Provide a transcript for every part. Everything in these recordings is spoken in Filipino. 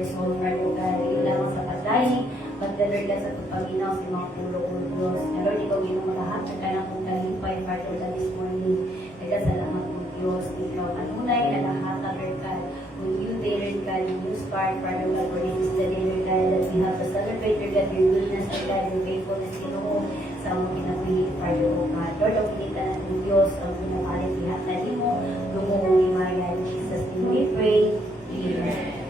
resolve Father God. Yun lang sa pagdaing, magdalor ka sa pagpaginaw sa mga pulo o Diyos. Na Lord, ikaw ginong lahat na kailang kong kalipay Father God this morning. Nagkasalamat po Diyos. Ikaw anunay na lahat Father God. When you Lord God, you start Father God, for this is the day Lord God that we have to celebrate Lord God, your goodness and God, your faithfulness Ginoo sa among kinabuhi Father God. Lord, ang pinita natin Diyos, ang pinakalit lahat na mo, lumuhong imaya. In Jesus' name we pray. Amen.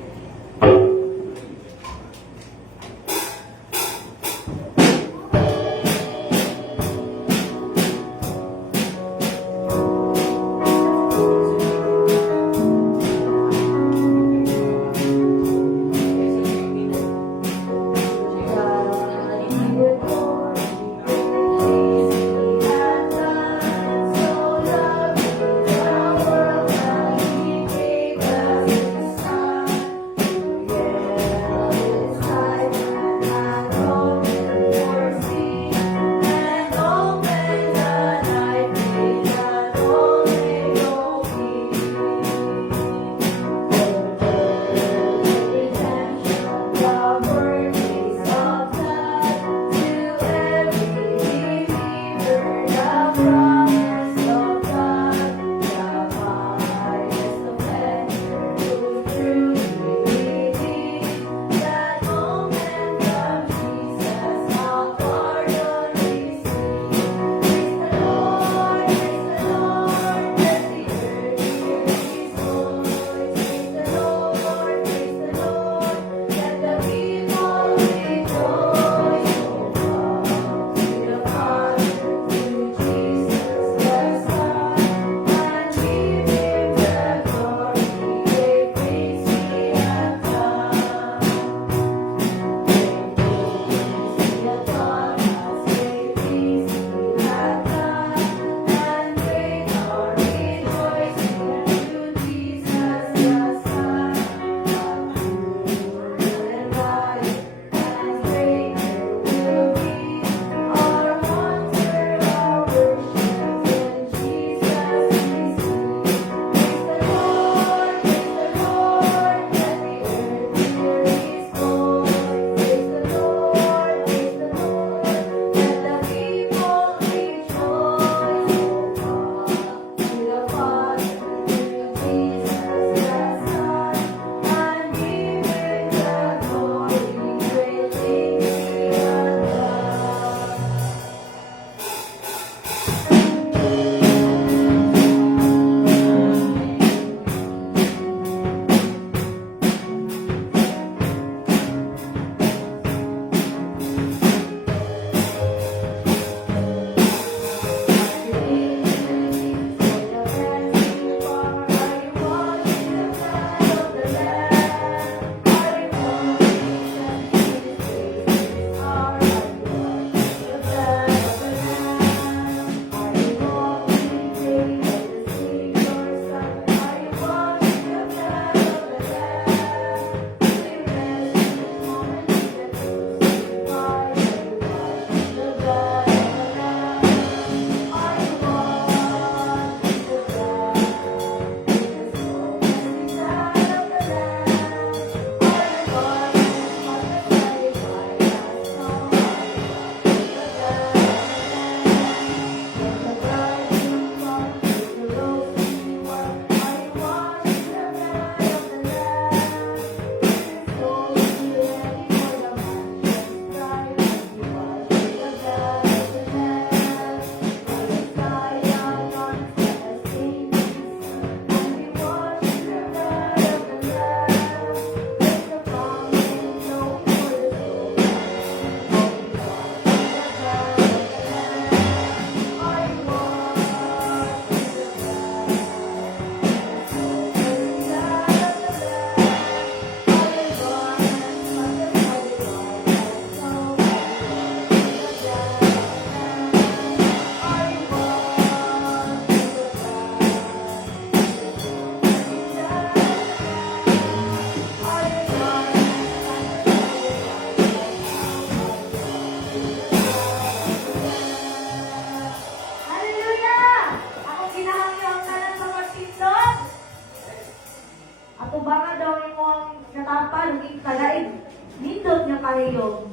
pahiyong?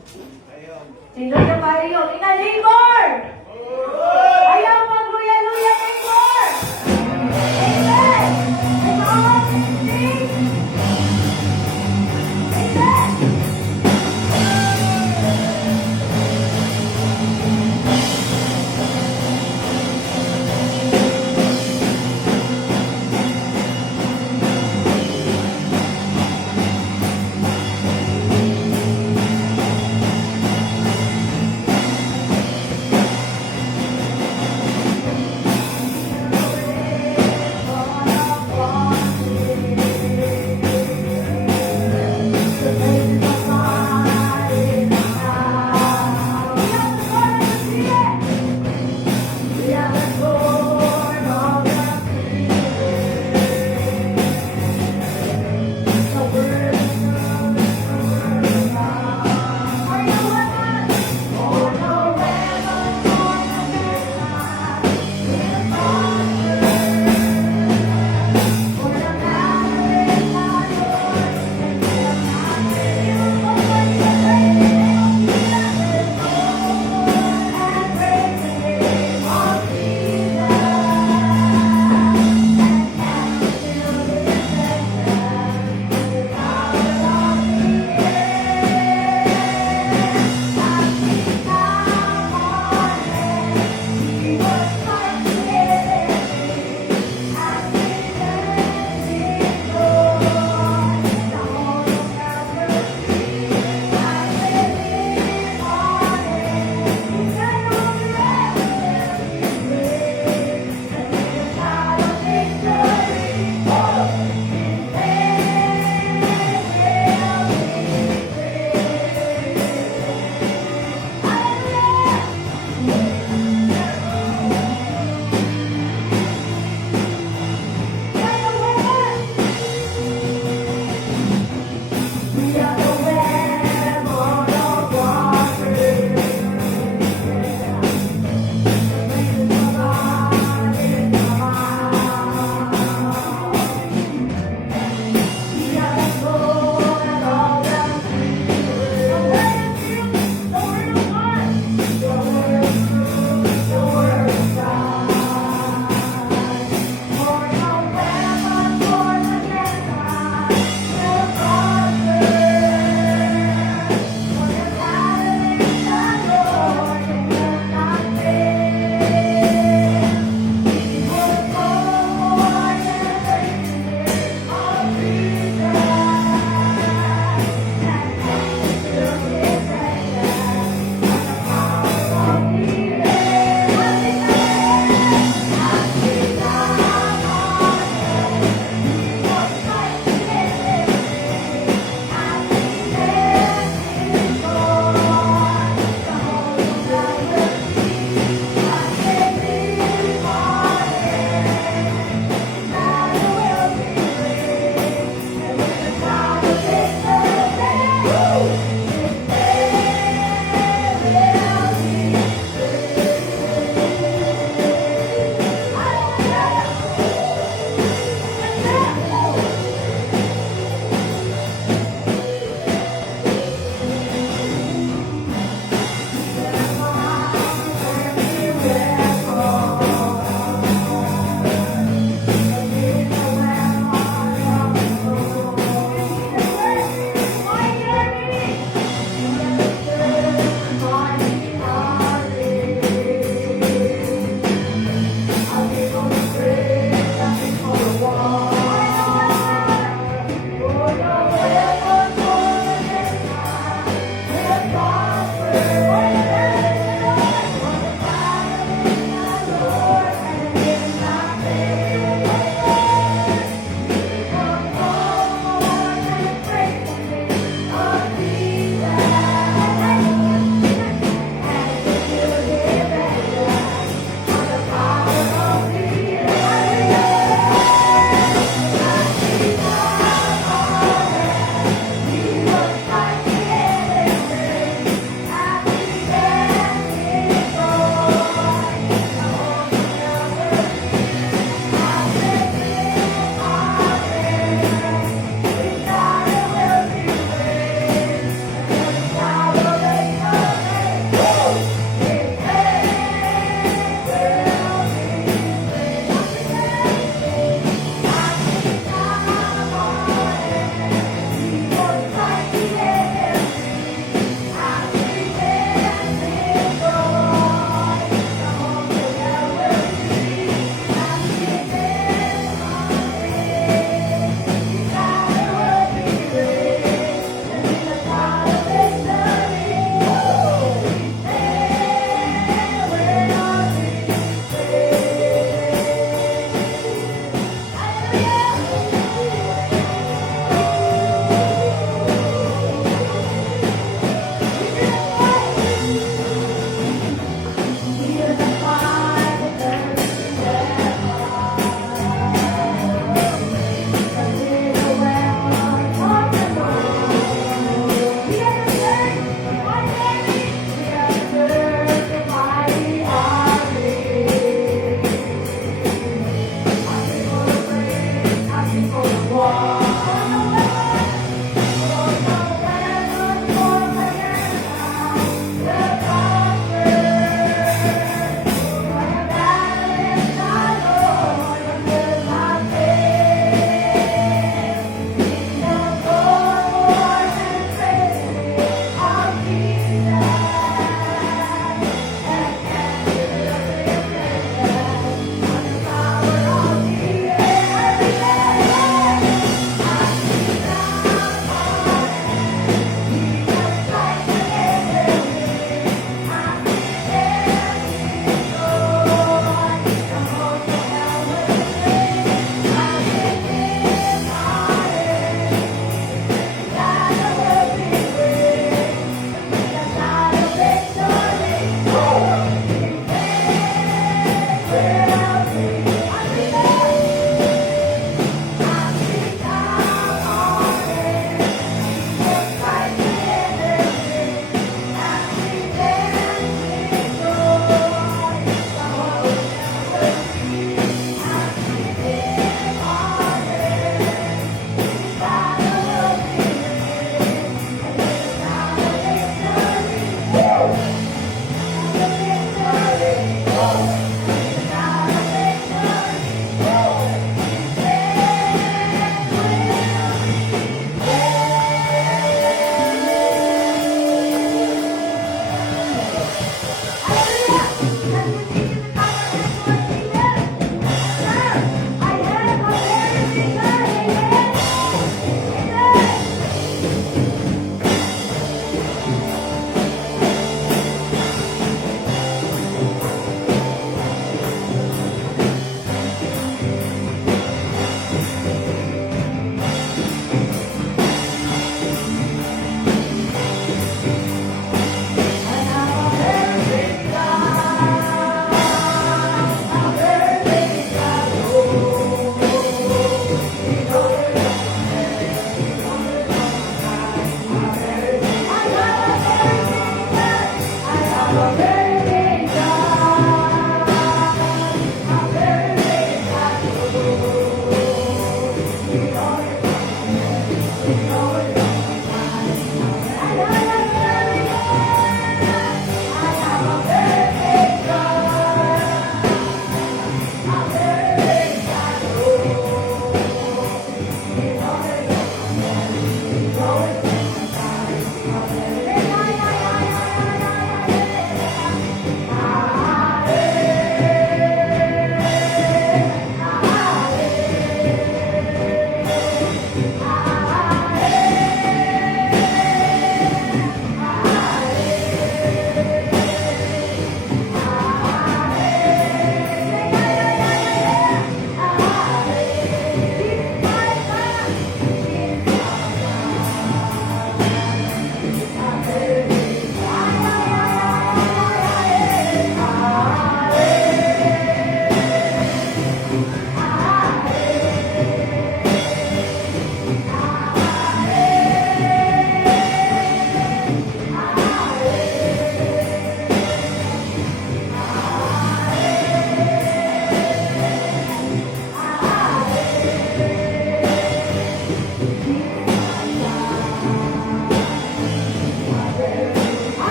Sino yung pahiyong? Ina labor! Ayaw magluya-luya labor! Amen! And all things! Amen!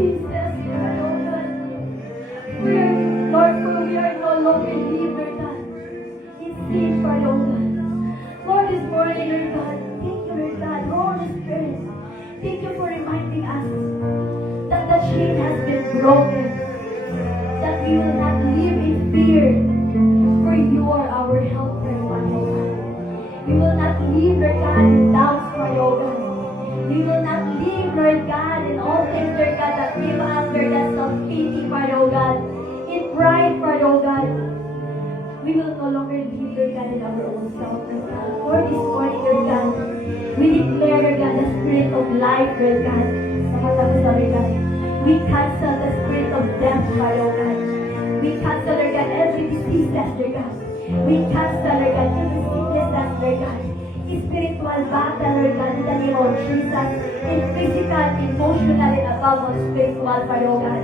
ceaseless, Lord God. Lord, for we are no longer living, God. It's sin, Lord God. Lord, this morning, Lord God, thank you, Lord God, Holy Spirit. Thank you for reminding us that the chain has been broken, that we will not live in fear, for you are our helper, my God. We will not live, Lord God, in doubts, my God. We will not live, Lord God, in all things, Lord God, that give us, Lord God, self-pity, my God, in pride, my God. We will no longer live, Lord God, in our own self, Lord God. For this morning, Lord God, we declare, Lord God, the spirit of life, Lord God. Lord God. We cancel the spirit of death, my God. We cancel, Lord God, every disease, Lord God. We cancel, Lord God, every sickness, Lord God. Spiritual battle, Lord God, in the name of Jesus. In physical, emotional, and above all spiritual, my God.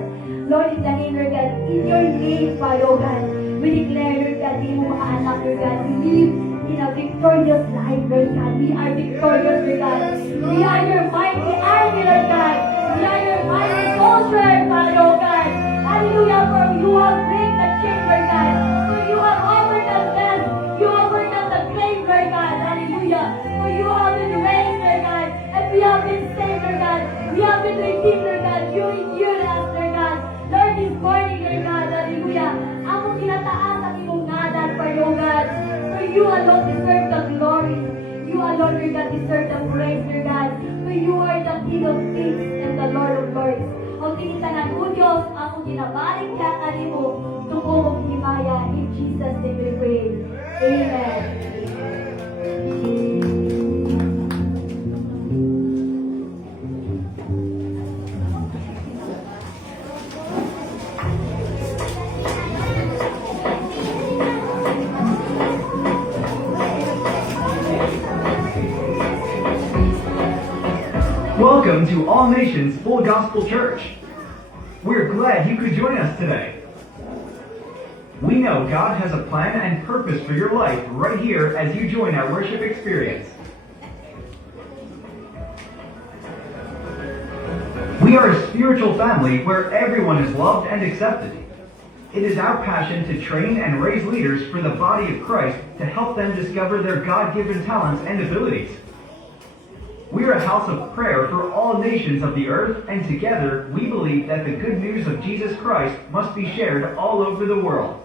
Lord, in the name, Lord God, in your name, my God, we declare, Lord God, di mo maanak, Lord God, we live in a victorious life, Lord God. We are victorious, Lord God. We are your mighty army, Lord God. We are your mighty soldiers, my Lord God. Hallelujah, for you have break the chain, Lord God. For you have overcome death. You have overcome the grave, Lord God. Hallelujah. For you have been raised, Lord God. And we have been saved, Lord God. We have been redeemed, Lord God. You endure us, Lord God. Lord, this morning, Lord God. Hallelujah. Ako tinataas ang iyong ngalan, Lord God. For you alone deserve the glory. You alone, Lord God, deserve the praise, Lord God. For you are the King of kings and the Lord of lords. O tinitanan ko, Diyos, ako ginabalik ka kanimo. Tuko mong himaya. In Jesus' name we pray. Amen. Welcome to All Nations Full Gospel Church. We're glad you could join us today. We know God has a plan and purpose for your life right here as you join our worship experience. We are a spiritual family where everyone is loved and accepted. It is our passion to train and raise leaders for the body of Christ to help them discover their God-given talents and abilities. We are a house of prayer for all nations of the earth, and together we believe that the good news of Jesus Christ must be shared all over the world.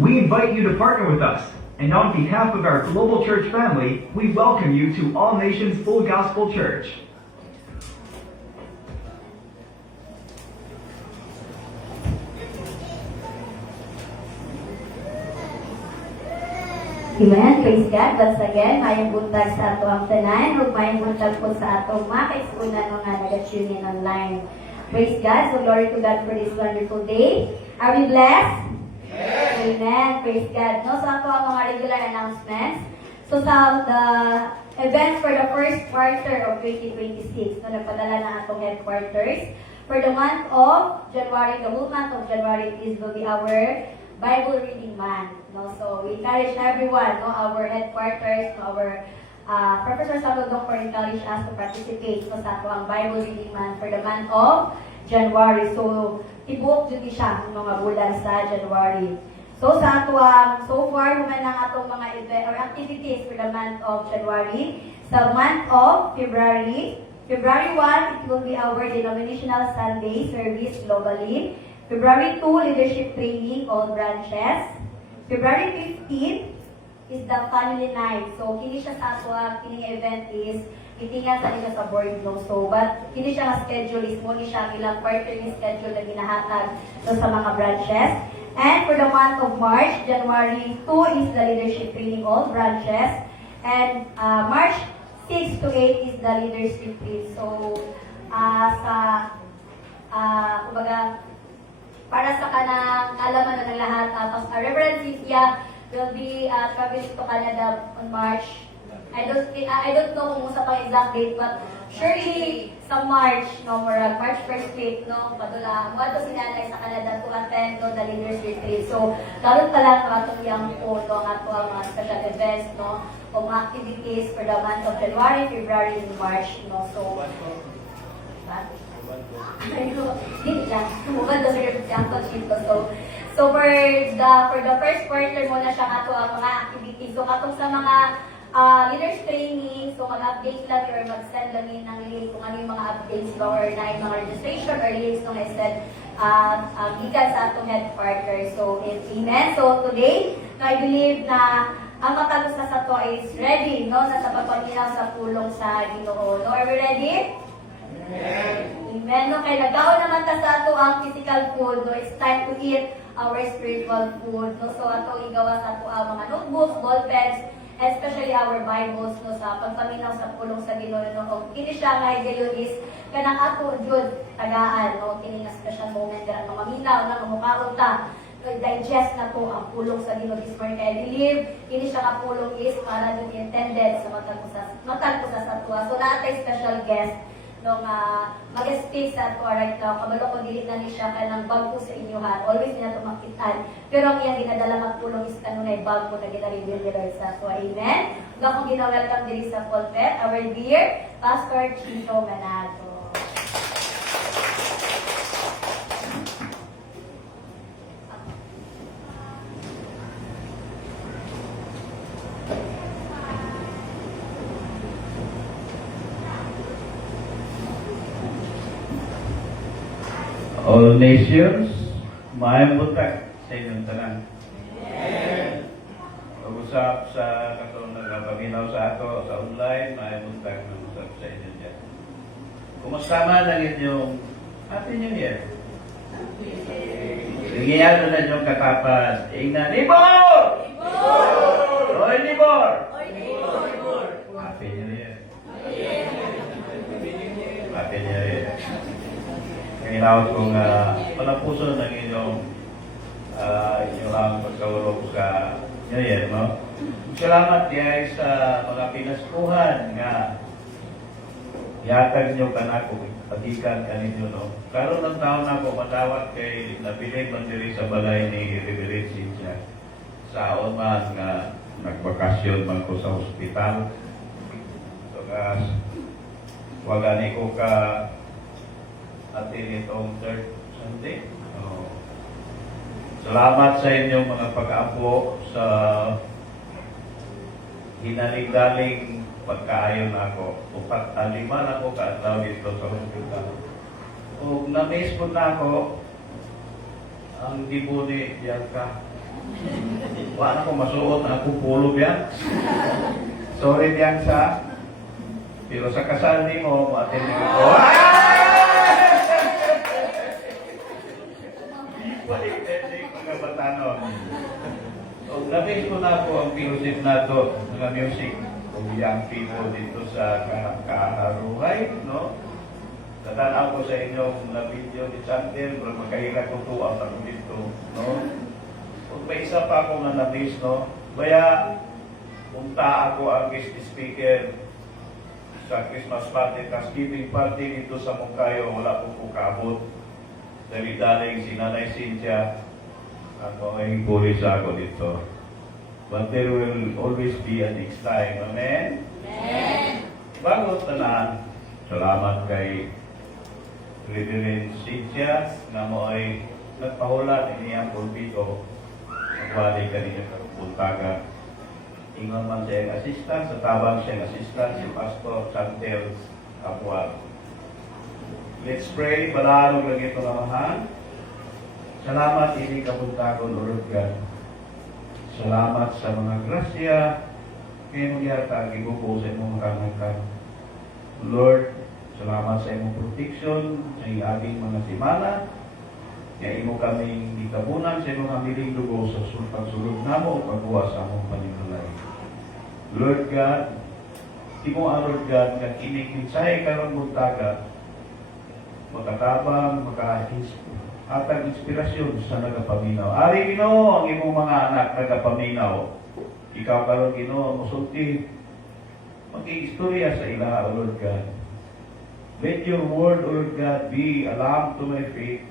We invite you to partner with us, and on behalf of our global church family, we welcome you to All Nations Full Gospel Church. Amen. Praise God. Once again, mayong buntag sa ato ang tanan, o mayong buntag po sa atong makaisunan ng nag-tune in online. Praise God. So glory to God for this wonderful day. Are we blessed? Yes. Amen. Praise God. No, so ato ang mga regular announcements. So sa the events for the first quarter of 2026, no, nagpadala na atong headquarters. For the month of January, the whole month of January, this will be our Bible reading month. No? So we encourage everyone, no, our headquarters, no, our Professor Salvador for encourage us to participate no, sa ato ang Bible reading month for the month of January. So tibuok dito siya ng mga bulan sa January. So sa ato so far naman ang atong mga event or activities for the month of January. Sa month of February 1, it will be our denominational Sunday service globally. February 2, leadership training, all branches. February 15 is the family night. So, kini siya sa ato, kini event is, itingan sa nila sa board, no? So, but, kini siya schedule is, mo ni siya ilang quarterly schedule na ginahatag so, sa mga branches. And for the month of March, January 2 is the leadership training, all branches. And March 6 to 8 is the leadership training. So, kumbaga, para sa kanang alaman ng lahat, Reverend Cynthia will be traveling to Canada on March. I don't know kung sa pang exact date, but surely sa March, no, March 1st week, no, padula, mo si nanay sa Canada to attend no, the leaders retreat. So, karon pa lang atong yang po, no, ato ang mga special events, no, o mga activities for the month of January, February, and March, no. So, Ba? Hindi lang. Tumubad daw sir si Uncle Chito. So for the first quarter muna siya ato ang mga activities. So katong sa mga leaders training, so mag-update lang or mag-send lang yun ng link kung ano yung mga updates ba or na yung mga registration or links nung I-send gikan sa atong headquarters. So, amen. So, today, I believe na ang matagos na sa to is ready, no? Nasa pagpanginaw sa pulong sa Ginoo. No, are we ready? Amen. No, kaya nagaw naman ta sa ato ang physical food. No, it's time to eat our spiritual food. No, so ato igawa sa ato ang mga notebooks, ball pens, especially our Bibles no sa pagpaminaw sa pulong sa Ginoo no kini siya nga gayon is kanang ako jud tagaan no kini nga special moment dira no maminaw na mamukaon ta digest na to ang pulong sa Ginoo this morning. I believe kini siya nga pulong is para jud intended sa matag sa tuwa. So naatay special guest no mag-speak sa ato right now. Kabalo ko dili na ni siya kanang bago sa inyo ha. Always niya to makitaan. Pero ang iyang ginadala magpulong is kanunay bago na gina-reveal ni Lord sa so amen. Ug akong gina-welcome diri sa pulpit our dear Pastor Chito Manado. All nations, maayong buntag sa inyong tanan. Pag-usap sa katong nagpaminaw sa ato sa online, maayong buntag nag-usap sa inyo dyan. Kumusta man ang inyong Happy New Year? Tingiyalo na inyong katapan. Ingnan, Libor! Oy, Libor! Happy New Year. Happy New Year. Kailangan kong palapuso ng inyong pagkawalog sa New Year, no? Salamat diay sa mga pinaskuhan nga yatag nyo ka na kung patikan ka ninyo, no? Karoon ng taon ako matawat kay napilig man diri sa balay ni Reverend Cynthia. Sa man nga nagbakasyon man ko sa ospital. So, wagani ko ka atin itong third Sunday. Salamat sa inyong mga pag-apo sa hinaling-daling pagkaayon ako. Lima na ako kaadlaw dito sa hospital. O na-miss po na ako ang dibo ni Bianca. Wala ko masuot na ako pulo yan. Sorry Bianca. Pero sa kasal ni mo, maatin ako. Nabis ko na po ang fellowship na to, mga music, ng young people dito sa Kaharuhay, no? Tatanaw ko sa inyong na video ni Chantel, pero magkahila ko to ang ako dito, no? Kung may isa pa ako na nabis, no? Kaya, punta ako ang guest speaker sa Christmas party, Thanksgiving party dito sa Mungkayo, wala po po kabot. Dali-daling si Nanay Cynthia, ako ay pulis ako dito. But there will always be a next time. Amen? Amen. Bago tanan, salamat kay Reverend Cynthia na mo ay nagpahula ni niyang pulpito. Nagwali ka ninyo kapuntaga. Ingon man siya ang assistant, sa tabang siya ang assistant, si Pastor Chantel Capual. Let's pray. Palalog lang ito naman. Salamat ini kapuntagon, Lord God. Salamat sa mga grasya kaya magyata gibuko sa imong kanakan. Lord, salamat sa imong protection sa aging mga simana. Kaya imo kaming gitabunan sa imong amiling dugo sa pagsulod namo o pagbuwa sa among panimulay. Lord God, imo ang Lord God nga kining mensahe karon buntaga makatabang, atang inspirasyon sa nagapaminaw. Ari Ginoo ang imong mga anak nagapaminaw. Ikaw karon Ginoo musulti mag-iistorya sa ilaha, O Lord God. Let your word, O Lord God, be a lamp to my feet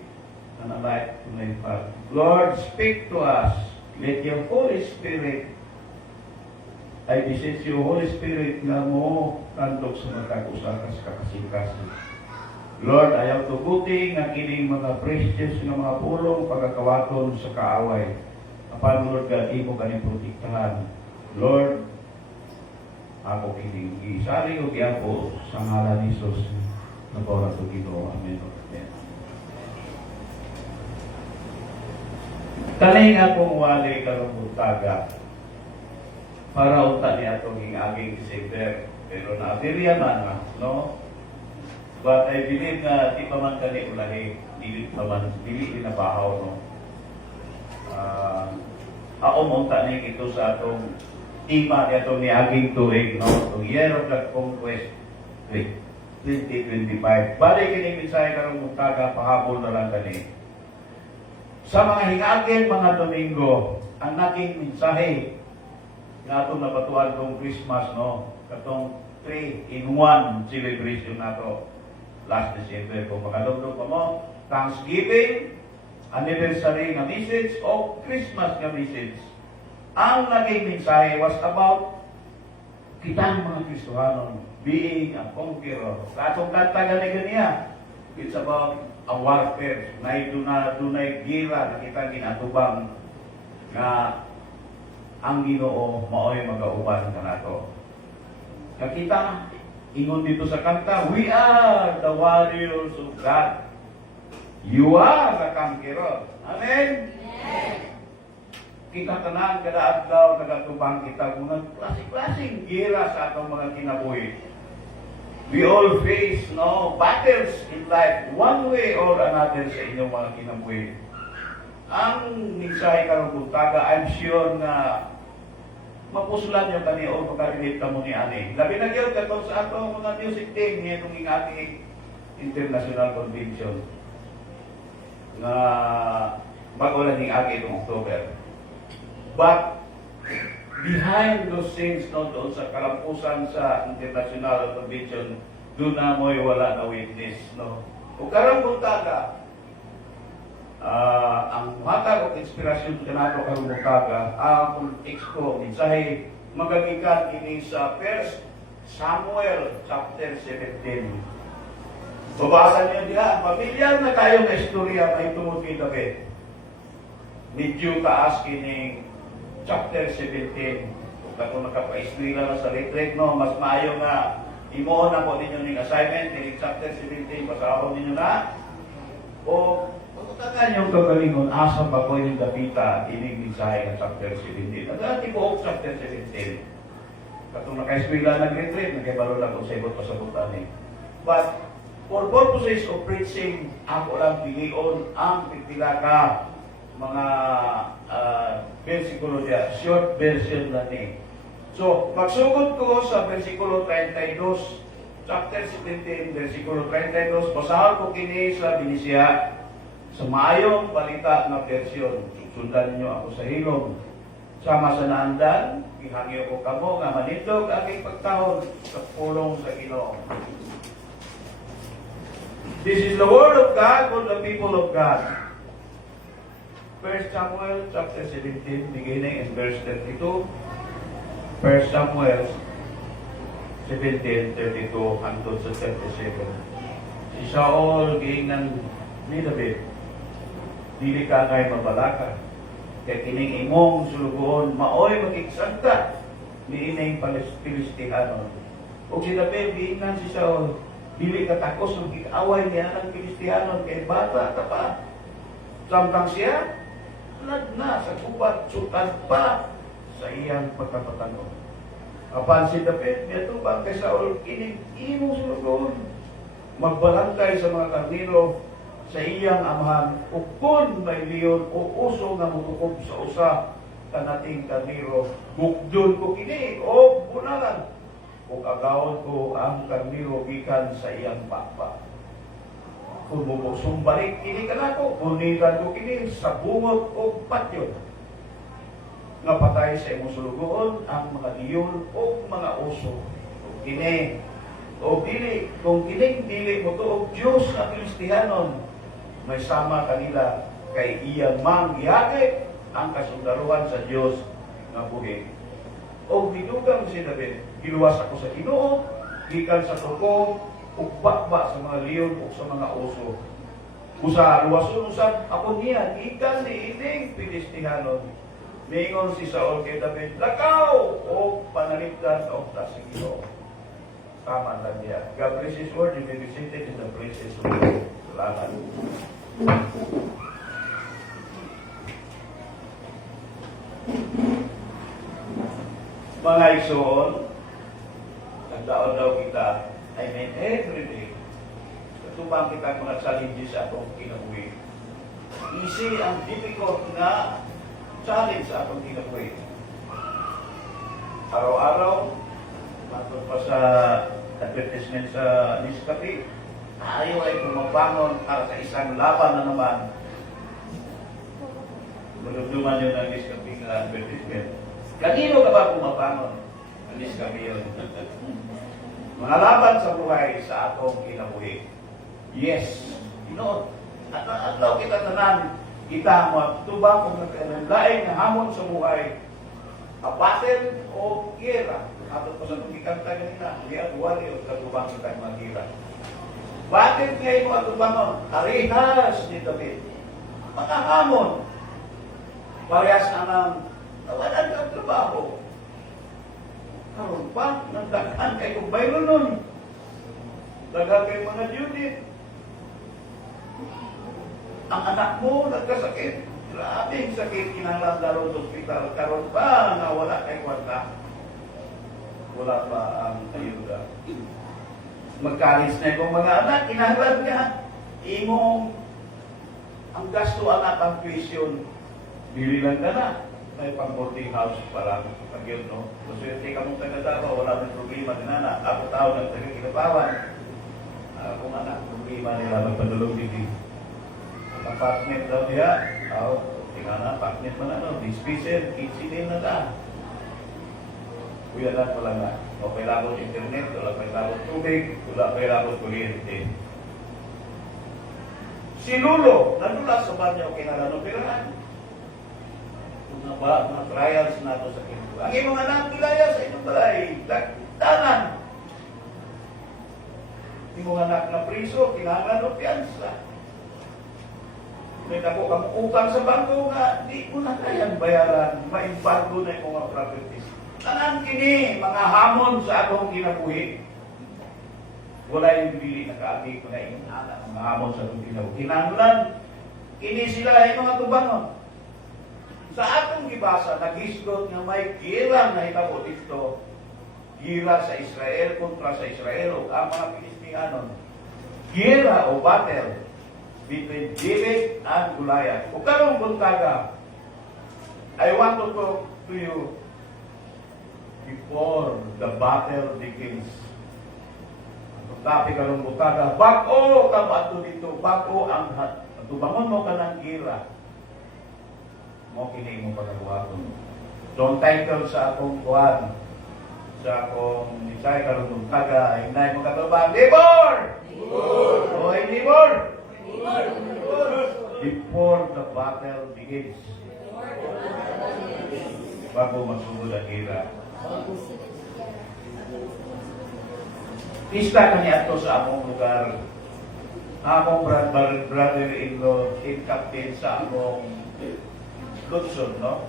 and a light to my path. Lord, speak to us. Let your Holy Spirit, I beseech you, Holy Spirit, nga mo kandog sa mga kagusakas kakasing-kasing. Lord, ayaw tuguti nga kining mga precious nga mga pulong pagkakawaton sa kaaway. Apan Lord God, imo kani protektahan. Lord, ako kining isari o giapo sa ngalan ni Jesus. Nagora to Ginoo. Amen. Amen. Kaling akong wali karong buntaga para unta ni atong aging December. Pero na-apirya man na, no? But I believe na di pa man kani ulahi, dili nabahaw, no? Ako munta ni ito sa atong tema ni atong niaging tuig, no? Itong Year of the Conquest 2025. Balik kini mensahe karong buntaga, pahabol na lang kani. Sa mga hingagin, mga Domingo, ang naging mensahe na itong napatuan itong Christmas, no? Katong 3-in-1 celebration na ito last December. Kung makadugtog pa mo, Thanksgiving, anniversary nga message, o Christmas nga message. Ang naging mensahe was about kitang mga Kristohanon being a conqueror. Sa atong kanta ganiya, it's about a warfare. Dunay gira na kita ginatubang nga ang Ginoo maoy magauban kanato. Nakita ingon dito sa kanta, we are the warriors of God. You are the conqueror. Amen? Kita tanan kada adlaw nagatubang kita mga klasik-klasik gira sa atong mga kinabuhi. We all face battles in life, one way or another sa inyong mga kinabuhi. Ang mensahe karong buntaga, I'm sure na mapuslan nyo kani o makarelate ka mo ni ani. Labi na gyud katong sa atong mga music team ni itong ingati International Convention na mag-ulan ng agi itong October. But behind those things, doon sa kalampusan sa International Convention, doon na mo'y wala na witness, no? O karang buntaga, ang matag o inspirasyon sa nato karang buntaga, ang expo, mensahe, magagikan ini sa 1 Samuel chapter 17. Babasa niyo diha, pamilyar na tayo na istorya may tungod kay David. Medyo taas kining chapter 17. Kung nakapaisnila na sa retreat, no, mas maayo nga imoon na po ninyo ng assignment, in chapter 17, pasahon ninyo na. O, pagkatagan yung kagalingon, asa ba ko yung dapita, ining mensahe ng chapter 17. Nagdati po chapter 17. Katong nakaisnila nag-retreat, nagkibalo lang kung sa ibot pasabutan eh. But, for purposes of preaching, ako lang pilion ang pipila ka mga versikulo niya, short version na ni. So, magsugod ko sa versikulo 32, chapter 17, versikulo 32, basahan ko kini sa Benicia, sa maayong balita na version. Sundan ninyo ako sa hilom. Sama sa naandan, ihangyo ko kamo nga manindog aking pagtahon sa pulong sa Ginoo. This is the word of God for the people of God. 1 Samuel chapter 17, beginning in verse 32. 1 Samuel 17, 32 hangtod sa 37. Si Saul giingnan ni David, dili ka kay mabalaka, kaya kining imong sulugoon, maoy magigsagta ni ining Pilistihanon. O si David giingnan si Saul, dili ka takos ng gig-away niya ng Pilistihanon, kay bata ka pa. Samtang siya, na sa gubat, sutan pa sa iyang pagkapatano. Apan si David, nito ba kay Saul, kining imong sulugoon, magbalangkay sa mga karniro sa iyang amahan, o kung may liyon o uso nga mutukob sa usa kanating karniro, bukdon ko kini o bunalan, o agawon ko ang karniro gikan sa iyang pakpak. Kung bubusong balik kini kanako, bunitan ko kini sa bungot o patyo. Nga patay sa imong sulugoon ang mga liyon o mga uso. Kung kini o dili, kung kining dili mo to og Diyos na Pilistihanon, may sama kanila kay iyang manggihagi ang kasundaruhan sa Diyos nga buhi. O binugang si David, giluwas ako sa Ginoo, gikan sa tuko ugba-ba sa mga leon o sa mga oso. Usa luwason usab ako niya gikan ni ining Pilistihanon. Mingon si Saul kay David, lakaw o panalipdan o ta sa Ginoo. Tama lang niya. God bless His word. You may be seated in the places of the Lord. Salamat. Mga igsoon, nagdaon daw kita, I mean every day, katubang kita mga challenges sa atong kinabuhi. Easy ang difficult na challenge sa atong kinabuhi. Araw-araw, matod pa sa advertisement sa Nescafe, ayaw ay pumabangon para sa isang laban na naman. Malumduman yun ang Nescafe na advertisement. Kanino ka ba pumabangon? Ang Nescafe yun. Mga laban sa buhay sa atong kinabuhi. Yes, at kita tanan, kita mo, tubang kung nagkalain na hamon sa buhay, abaten o gera. Ato pa sa tumikan tayo nila, hindi at wali o katubang sa tayong mga gera. Baten ngayon mo at tubangon, arihas ni David. Mga hamon, parehas anang nawalan ka ang trabaho. Karoon pa, nagdakan kay kong bayro nun. Dagan kay mga unit. Ang anak mo nagkasakit. Grabing sakit, kinahanglan dalawang sa ospital. Karoon pa, nawala kay kwarta. Wala pa ang ayuda. Magkalis na yung mga anak, kinahanglan ka. Imong ang gasto anak ang tuition. Bili lang ka na. May pang-boarding house para pag-yun, no? Maswerte ka mong taga-Davao, wala may problema din na. Ako tao ng taga-Kinabawan. Kung anak, problema nila magpadulong dito. Ang partner daw niya, tingnan na, partner mo na, no? Dispisel, kitsin na ta. Kuya lang pala na. O kailangan internet, wala kailangan tubig, wala kailangan kuryente. Si Lulo, nanula sa banyo, kailangan operahan. Mga trials na ito sa kinto. Ang imong anak, kilaya sa inyong balay. Tanan. Imong anak na priso, kinahanglan o piyansa. May nako kang utang sa bangko nga, di mo na kayang bayaran. Maimbargo na yung mga properties. Tanan kini, mga hamon sa atong kinabuhi. Wala yung bili na kaagi ko na inyong anak. Mga hamon sa atong kinabuhi. Kinahanglan, kini sila yung mga tubangon. Sa atong gibasa, naghisgot nga may gira na hitabo dito, gira sa Israel kontra sa Israel o ang mga Pilistinanon. Gira o battle between David and Goliath. Kung karong buntaga, I want to talk to you before the battle begins. Ang topic karong buntaga, bako ka ba dito? Bako ang tubangon mo ka ng gira. Mo kini mo pagkabuhaton. Don't title sa akong kuwan, sa akong isay karong taga, hinay mo katubang, Libor! Oy, Libor! Before the battle begins. Bago masugod ang ira. Pista kanya ito sa among lugar. Among brother-in-law, team captain sa among Lutson, no?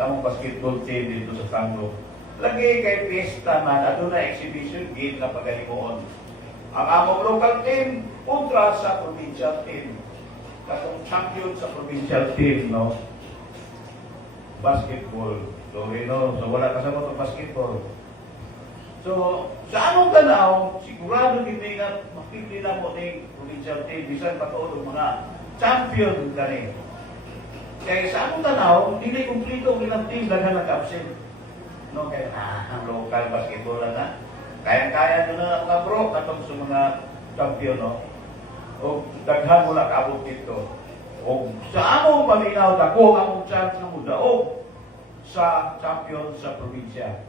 Kamong basketball team dito sa Tanglo. Lagi kay pista man, ato na exhibition game na pagalimuon. Ang among local team, kontra sa provincial team. Katong champion sa provincial team, no? Basketball. So, so wala kasama itong basketball. So, sa anong tanaw, sigurado hindi na makikita na mo ng provincial team, bisan patuod mga champion kani. Kaya sa akong tanaw, hindi kumplito ang ilang team daghan nag-absent. No, kaya ang local basketball na. Kaya-kaya nyo na mga bro, katong sa mga champion, no? O daghan mo lang kaabot dito. O sa among paminaw, dako among chance na mudaog sa champion sa probinsya.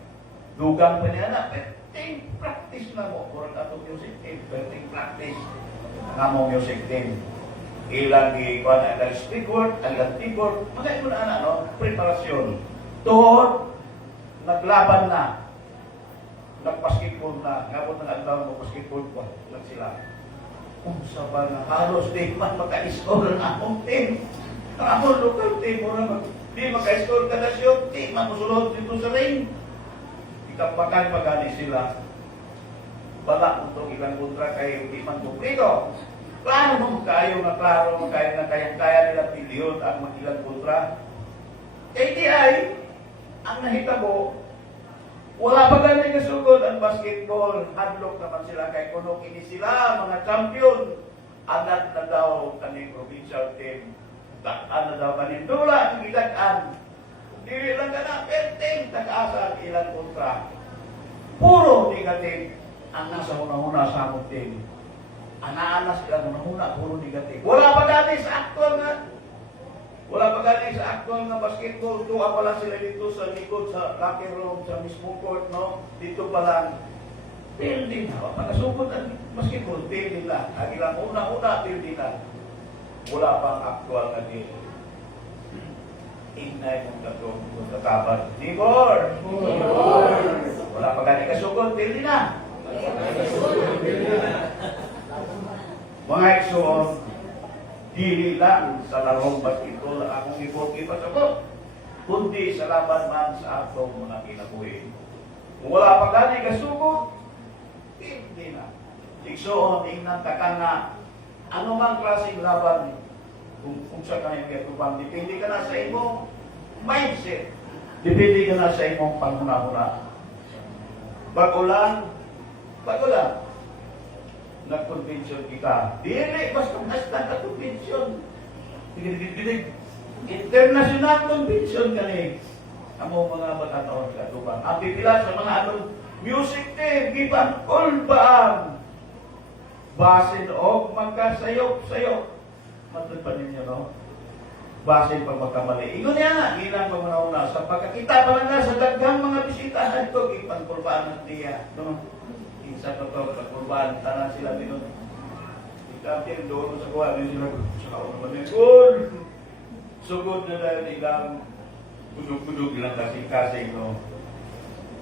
Dugang pa niya na, perting practice na mo. Kurang atong music team, perting practice ang among music team. Ilang ikuan ang speak word, ang keyboard, mga ito na no? Preparasyon. Tuhod, naglaban na. nag-basketball na, ngabot ng antaw mo basketball ko lang sila. Kung sa ba nga halos di man maka-score ang akong team. Ang akong local team mo na di maka-score kada shot, di man musulod dito sa ring. Ikapakan pagani sila. Bala kung ilang kontra kayo, di man kumplito. Klaro mo kayo na klaro mo kayo na kayang-kaya nila piliyon ang mag-ilang kontra. ATI, ang nahitabo, wala pa ganun kasugod ang basketball. Hadlock naman sila kay Kunok. Ini sila, mga champion. Agad na daw kani provincial team. Takaan na daw kani Dula, Gilagan. Dili lang ka na, perting, tag-asa ilang kontra. Puro negative ang nasa una-una sa among team. Ana-ana sila una-una, puro negative. Wala pa dati sa actual nga. Wala pa gani sa actual na basketball. Tuwa pa lang sila dito sa likod, sa locker room, sa mismong court, no? Dito pa lang. Building na. Pagkasugod ang basketball, building na. Lagi lang una-una, building na. Wala pang actual na deal. Inay mong katong kung tatapat. Nibor! Wala pa gani kasugod, building na. Mga iksoon, dili lang sa larong basketball ang akong ipot-ipat ako, kundi sa laban man sa atong mga kinabuhi. Kung wala pa gani kasugod, hindi na. Iksoon, ingnan taka nga, ano mang klaseng laban, kung sa kanyang katubang, dipindi ka na sa imong mindset. Dipindi ka na sa imong panghuna-huna. Bago lang, nag-convention kita. Dili, basta nag-convention. Dilig. International convention kani. Amo mga batanaon katubang. Ang pipila sa mga atong music team, giban all baan. Basin og magkasayop-sayop. Matod pa ninyo, no? Basin pag magkamali. Ingon niya, ilang pamunauna. Sa pagkakita pa lang na sa daghang mga bisitahan ko, ipangkulbaan ng tiya. No? Isa pa to, pagkulbaan, tanan sila din. Ikampir, doon sa kuha, din sila, sa kauna ba niya, sugod na dahil ilang budog-budog ilang kasing-kasing, no?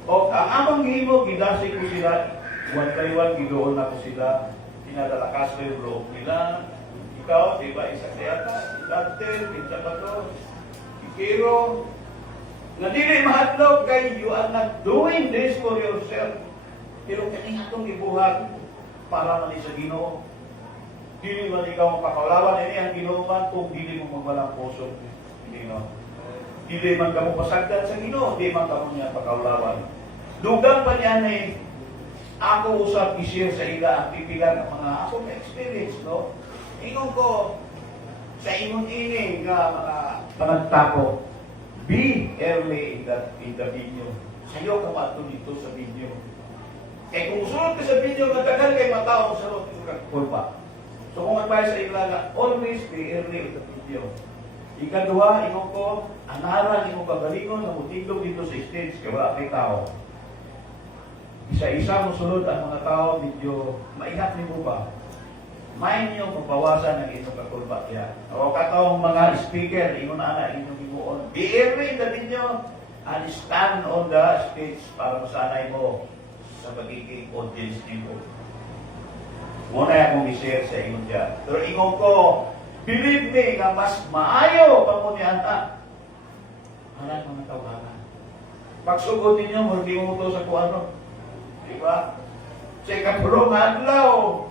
O, ang amang himo, gidasig ko sila, one-by-one, gidoon ako sila, pinadalakas ko yung loob nila. Ikaw, di ba, isang tiyata, Dante, pinsa pa to, Ikiro, na dili mahadlok kay you are not doing this for yourself. Pero kaning atong ibuhat para man sa Ginoo. Dili man ikaw mapakalawan ini ang Ginoo man kung dili mo magwalang puso. Hindi no. Dili man kamo pasagdan sa Ginoo, di man kamo niya pakalawan. Dugang pa niya ni ako usap i-share sa ila ang pipigan ng mga akong experience, no? Ingon ko sa ingon ini nga mga panagtapo. Be early in the video. Sayo ka mato dito sa video. Kaya kung usulot ka sa video, matagal kay matao sa loob ng kurba. So kung advice sa ila nga, always be early in the video. Ikaduha, ingon ko, anaran imong kagalingon na mutindog dito sa stage kaya wala kay tao. Isa-isa mo sulod ang mga tao, medyo maingat ni mo ba? Mind nyo, mabawasan ang inyong kakulbakya. O katong mga speaker, ingon na inyong imuon. Be early in the video and stand on the stage para masanay mo sa magiging audience nito. Muna akong i-share sa inyo dyan. Pero ingon ko, believe me, nga mas maayo pa mo ni Anta. Halang mga tawagan. Pagsugod ninyo, hindi mo ito sa kuano. Diba? Sa ikatulong adlaw,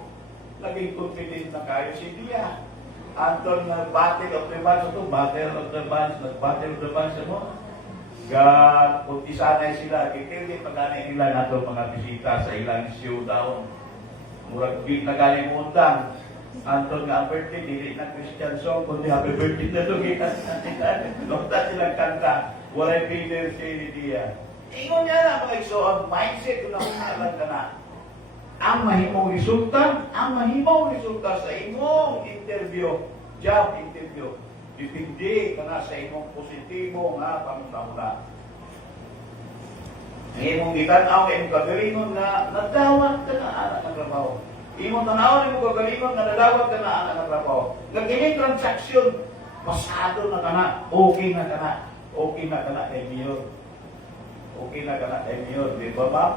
naging confident na kayo si Dia. Anton na battle of the bands ito, battle of the bands mo. God, kunti sanay sila, hindi pagkanay nila nato mga bisita sa ilang showdown. Murag big na galing undang. Anton nga ang birthday, dili na Christian song, kundi happy birthday na ito. Nota silang kanta, walay Peter si Dia. Ingon niya na mga iso, ang mindset kung nakunalan ka na. Ang mahimong resulta sa imong interview, job interview, dipindi ka na sa imong positibo nga pamuna-una. Ang imong gitanaw, imong kagalingon na nadawat ka na anak ng trabaho. Imong tanaw, imong kagalingon na nadawat ka na anak ng trabaho. Nag-ining transaksyon, pasado na ka na, okay na ka na kay Mayor. Okay na ka na kay Mayor, di ba ma'am?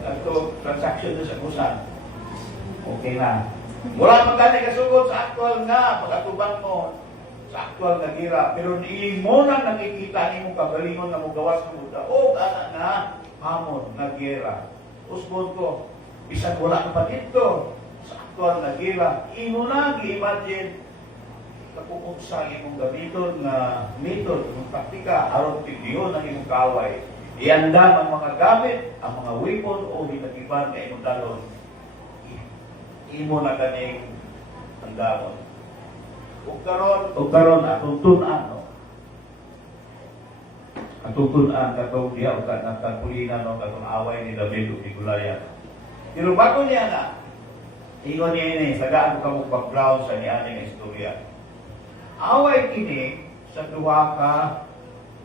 Ato transaction na sa kusan. Okay na. Wala man gani kasugod sa aktual nga pag-atubang mo sa aktual nga gira, pero ni mo na nakikita ni mo kagalingon na mo gawas mo daog ana na hamon na gira. Usbon ko, bisan wala ka pa dito sa aktual nga gira, imo na gi-imagine kapupog sa imong gamiton nga method, imong taktika aron tidiyon ang imong kaway. Iandam ang mga gamit, ang mga weapon o hinagiban nga imong dalon. Imo na ganing ang damon. Ug karon atong tun-an, no? Atong tun-an katong diha ug nagkapulinan no katong away ni David ug ni Goliath. Pero bago niya na, ingon niya ini, sagaan ko kamong background sa niya nga istorya. Away kini sa duha ka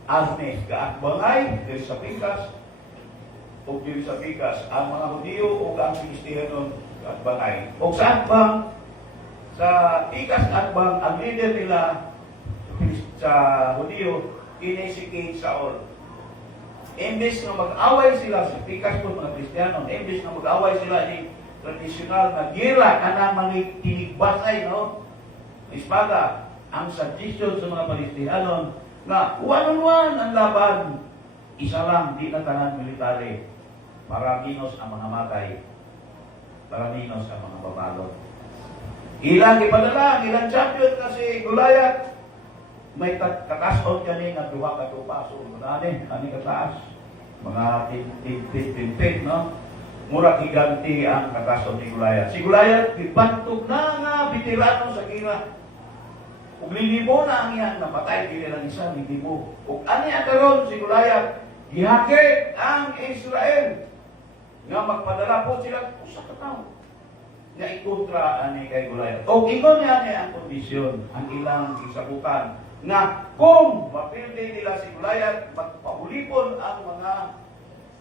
arnes, kaakbangay diri sa pikas ug diri sa pikas ang mga Hudiyo ug ang Kristiyano kaakbangay. Ug sa akbang sa pikas akbang ang leader nila sa Hudiyo kini si King Saul. Imbes na mag-away sila sa pikas po mga Kristiyano, imbes na mag-away sila ni tradisyonal na gira kanang mga tinigbasay, no? Espada, ang suggestion sa mga Palestinianon na one-on-one ang laban, isa lang, di na tanan military. Maraminos ang mga matay, maraminos ang mga babalot. Ilang ipadala, ilang champion kasi Goliath, may katason kani nga duha ka tupa. So, ani kataas, mga tintit, no? Mura giganti ang katason ni Goliath. Si Goliath, ipantog na nga, bitirano sa gira. Ug lilibo na ang iyang napatay, dili lang isa, lilibo. Ug ani akaron si Goliath, gihakit ang Israel. Nga magpadala po sila, usa ka tawo. Nga ikontra ani kay Goliath. O ingon niya ang kondisyon, ang ilang gisabukan, na kung mapildi nila si Goliath, magpahulipon ang mga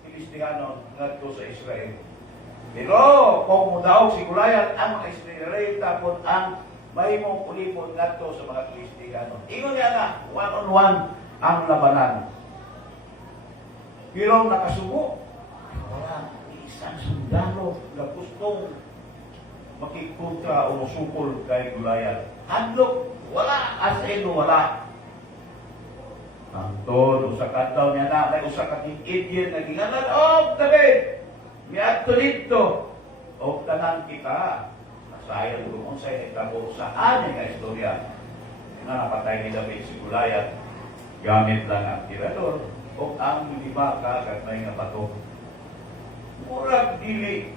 Kristiyano ngadto sa Israel. Pero kung mudaog si Goliath, ang mga Israelita tapos ang mahimong ulipon ngadto sa mga Kristiyano. Ingon niya na, one-on-one ang labanan. Pero nakasubo, wala isang sundalo na gustong makikontra o musukol kay Goliath. Handlok, wala, as in wala. Antod, usa ka daw niya na, may usa ka Indian na gingalan, oh, David, miadto dito, o tanan kita. Sayang kung unsay nagtabo sa ani nga istorya na napatay ni David si Goliath gamit lang ang tirador o ang lima ka katay nga bato. Murag dili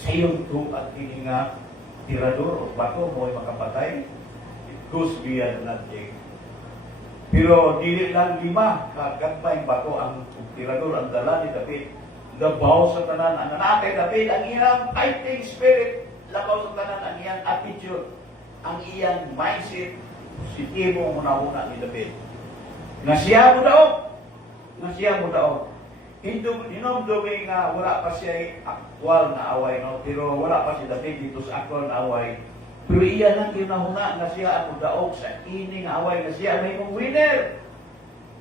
sa iyong at kini nga tirador o bato mo'y makapatay. It goes beyond nothing. Pero dili lang lima ka katay bato ang tirador ang dala ni David. Labaw sa tanan ang nanakay David ang iyang fighting spirit. Labaw sa tanan ang iyang attitude, ang iyang mindset, si Timo muna-una ni David. Nga siya mo daog. Hinumdumi nga wala pa siya aktual na away, no? Pero wala pa si David dito sa aktual na away. Pero iya lang kinahuna nga siya ang daog sa ining away, nga siya may mong winner.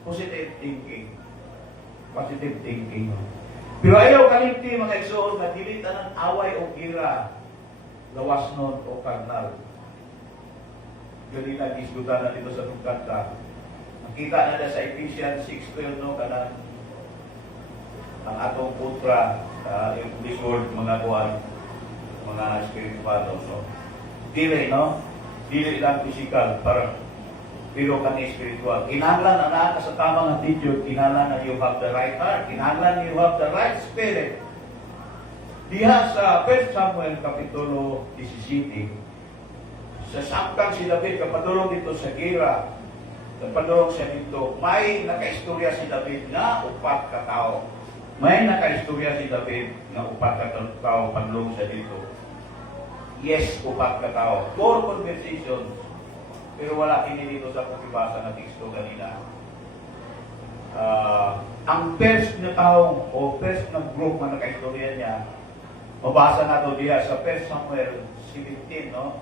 Positive thinking. Positive thinking. Pero ayaw kalimti mga igsoon nga dili tanan away o gira. Lawas nun o karnal. Ganun na isgutan na dito sa tungkanta. Makita na na sa Ephesians 6:12, no, kanan ang atong kontra yung this world, mga buwan, mga spiritual, no? Dili, no? Dili lang physical, pero kani spiritual. Kinahanglan na naka sa tamang attitude, kinahanglan na you have the right heart, kinahanglan you have the right spirit. Diha sa 1 Samuel Kapitulo 17, sa samtang si David kapadulong dito sa gira, kapadulong siya dito, may nakaistorya si David na upat ka tao. May nakaistorya si David na upat ka tao padulong siya dito. Yes, upat ka tao. 4 conversations. Pero wala kini dito sa pagkibasa na teksto kanina. Ang first na tao o first na group na nakaistorya niya, mabasa na ito diya sa 1 Samuel 17, no?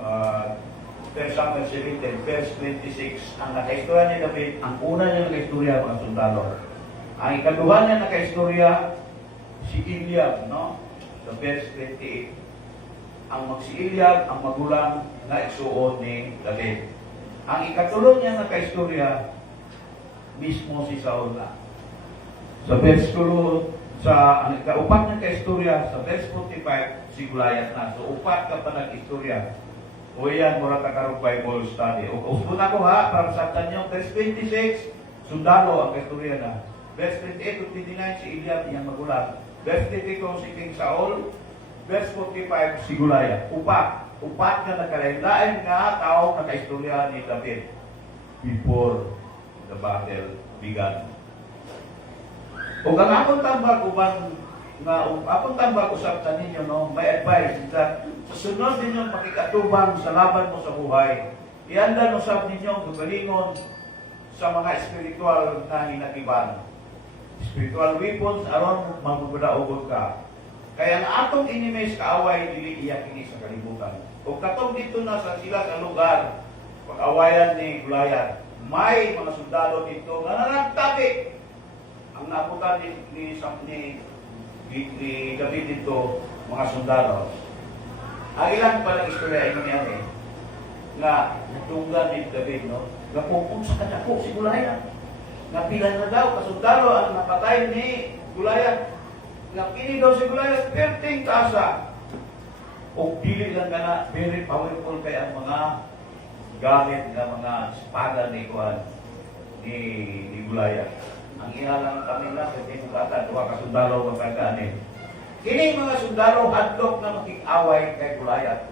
1 Samuel 17, verse 26. Ang nakaistorya ni David, ang una niya nakaistorya mga sundalo. Ang ikaduha niya nakaistorya, si Eliab, no? Sa verse 28. Si Eliab, ang magulang na igsuon ni David. Ang ikatulong niya nakaistorya, mismo si Saul na. Sa verse 2, ang ikaupat na kaistorya, sa verse 45, si Goliath na. So, upat ka pa nag-istorya. O yan, mura ka karong Bible study. O una ko ha, para sa tanyo, verse 26, sundalo ang kaistorya na. Verse 28 to 29, si Eliab, iyang magulang. Verse 32, si King Saul. Verse 45, si Goliath. Upat na nagkalain-lain nga tao na kaistorya ni David before the battle began. O kung akong tambag uban nga akong tambag usap sa ninyo, no, may advice that sa sunod ninyong pakikatubang sa laban mo sa buhay, iandan usap ninyong gugalingon sa mga spiritual na hinagiban. Spiritual weapons aron magbudaogod ka. Kaya ang atong enemies kaaway dili iya kini sa kalibutan. O katong dito na sa sila sa lugar pag-awayan ni Goliath, may mga sundalo dito nga nanagtabi. Ang nabutan ni David dito, mga sundalo. Ang ilang palang istorya ay nangyari nga natunggan ni David, no? Napupong sa kadako si Goliath. Napila na daw, kasundalo ang napatay ni Goliath. Napili daw si Goliath, 13 kasa. O dili lang ka na, very powerful kaya ang mga gamit ng mga espada ni Goliath. Ang ihalang kami lang, hindi mo kata, duha ka sundalo magkagaanin. Kini mga sundalo, hadlok na makik-away kay Goliath.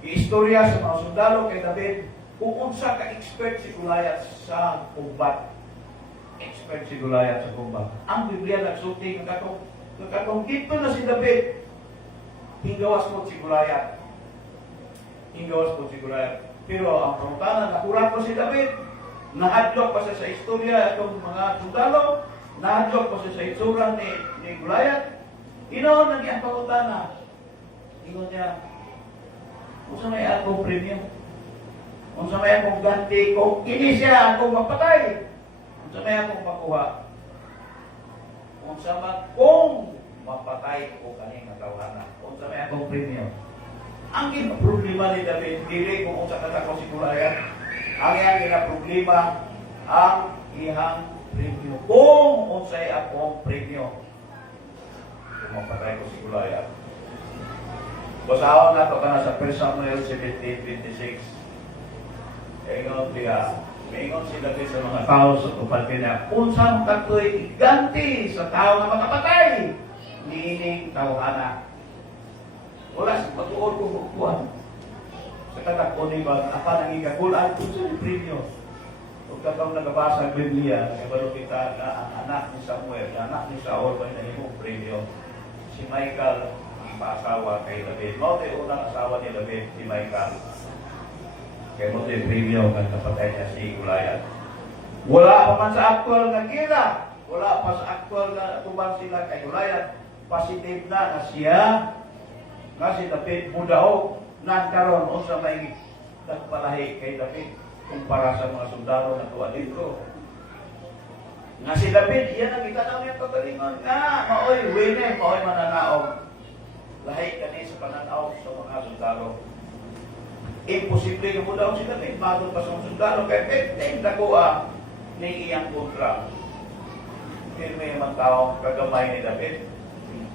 Iistorya sa mga sundalo kay David, kung unsa ka-expert si Goliath sa kumbat. Expert si Goliath sa kumbat. Ang Biblia nagsulti, nagkatong dito na si David, hinggawas mo si Goliath. Hinggawas mo si Goliath. Pero ang pangutanan, nakurat ko si David, nahadlok pa siya sa istorya itong mga sundalo, nahadlok pa siya sa itsura ni Goliath. Inoon nang iyang pangutana. Ingon niya, kung sa may akong premium, kung sa may akong ganti, kung ini siya akong mapatay, kung sa may akong makuha, kung mapatay ko kaning natawanan, kung sa may akong premium. Ang problema ni David, dili kung sa katakaw si Goliath, ang iyang problema, ang ihang premium. Kung unsay akong premium, mapatay ko si Goliath. Basahon na ito ka na sa 1 Samuel 17:26. Ingon siya, maingon si David sa mga tao sa tupad niya, unsang tako'y iganti sa tao na makapatay, nining tawhana. Wala sa patuod kong bukbuan. Sa katakon ni ba, apa nang ikagulan kung sa premium. Huwag ka kang nagabasa ng Biblia, ibalo kita na ang anak ni Samuel, anak ni Saul, may nahimong premium. Si Michael, ang paasawa kay David. Mo tayo unang asawa ni David, si Michael. Kaya mo tayo premium ang kapatay niya si Goliath. Wala pa man sa actual na kila. Wala pa sa actual na tubang sila kay Goliath. Positive na siya, nga si David mudaog, nagkaroon o sa may nagpalahi kay David kumpara sa mga sundalo na tuwa dito. Nga si David, iyan ang kita na niyang kagalingon nga, maoy, wine, maoy mananaog. Lahi kani sa pananaog sa mga sundalo. Imposible yung mudaog si David, bago pa sa mga sundalo, kaya 15 nakuha ni iyang kontra. Firme yung taong kagamay ni David.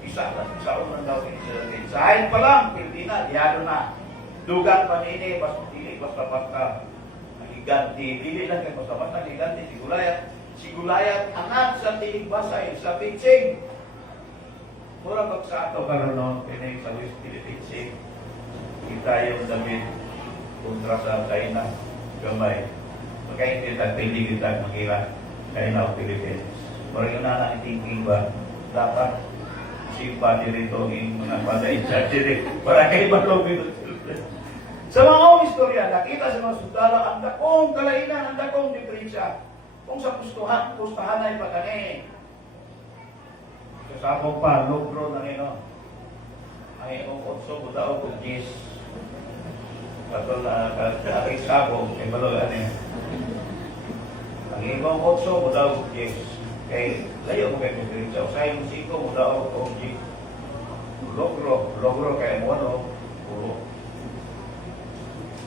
Isa unang daw ni David. Sa hain pa lang, hindi na, diyado na. Dugan pa nini, basta-basta. Higanti, dili lang kayo basta-basta, higanti si Goliath. Si Goliath, anak sa tiling basay, sa pitching. Mura pag sa ato karon noon, pinay sa West Philippines, kita yung David kontra sa China, gamay. Magkaintin at pili kita makira China o Philippines. Mura yun na ang thinking ba, dapat simpa dito yung mga paday sa diri, para kayo matulog ito. Sa mga istorya, nakita sa mga sundalo, ang dakong kalainan, ang dakong diferensya. Kung sa pustahan ay pagkani. Kasabog pa, logro na ino. Ang iyong kotso, budaw kong gis. Patol na aking sabog, ay balog ano. Ang iyong kotso, budaw kong gis. Kay layo mo kay diretso. Usahay mo siko mo daw o gi. Logro kay mo ano. Puro.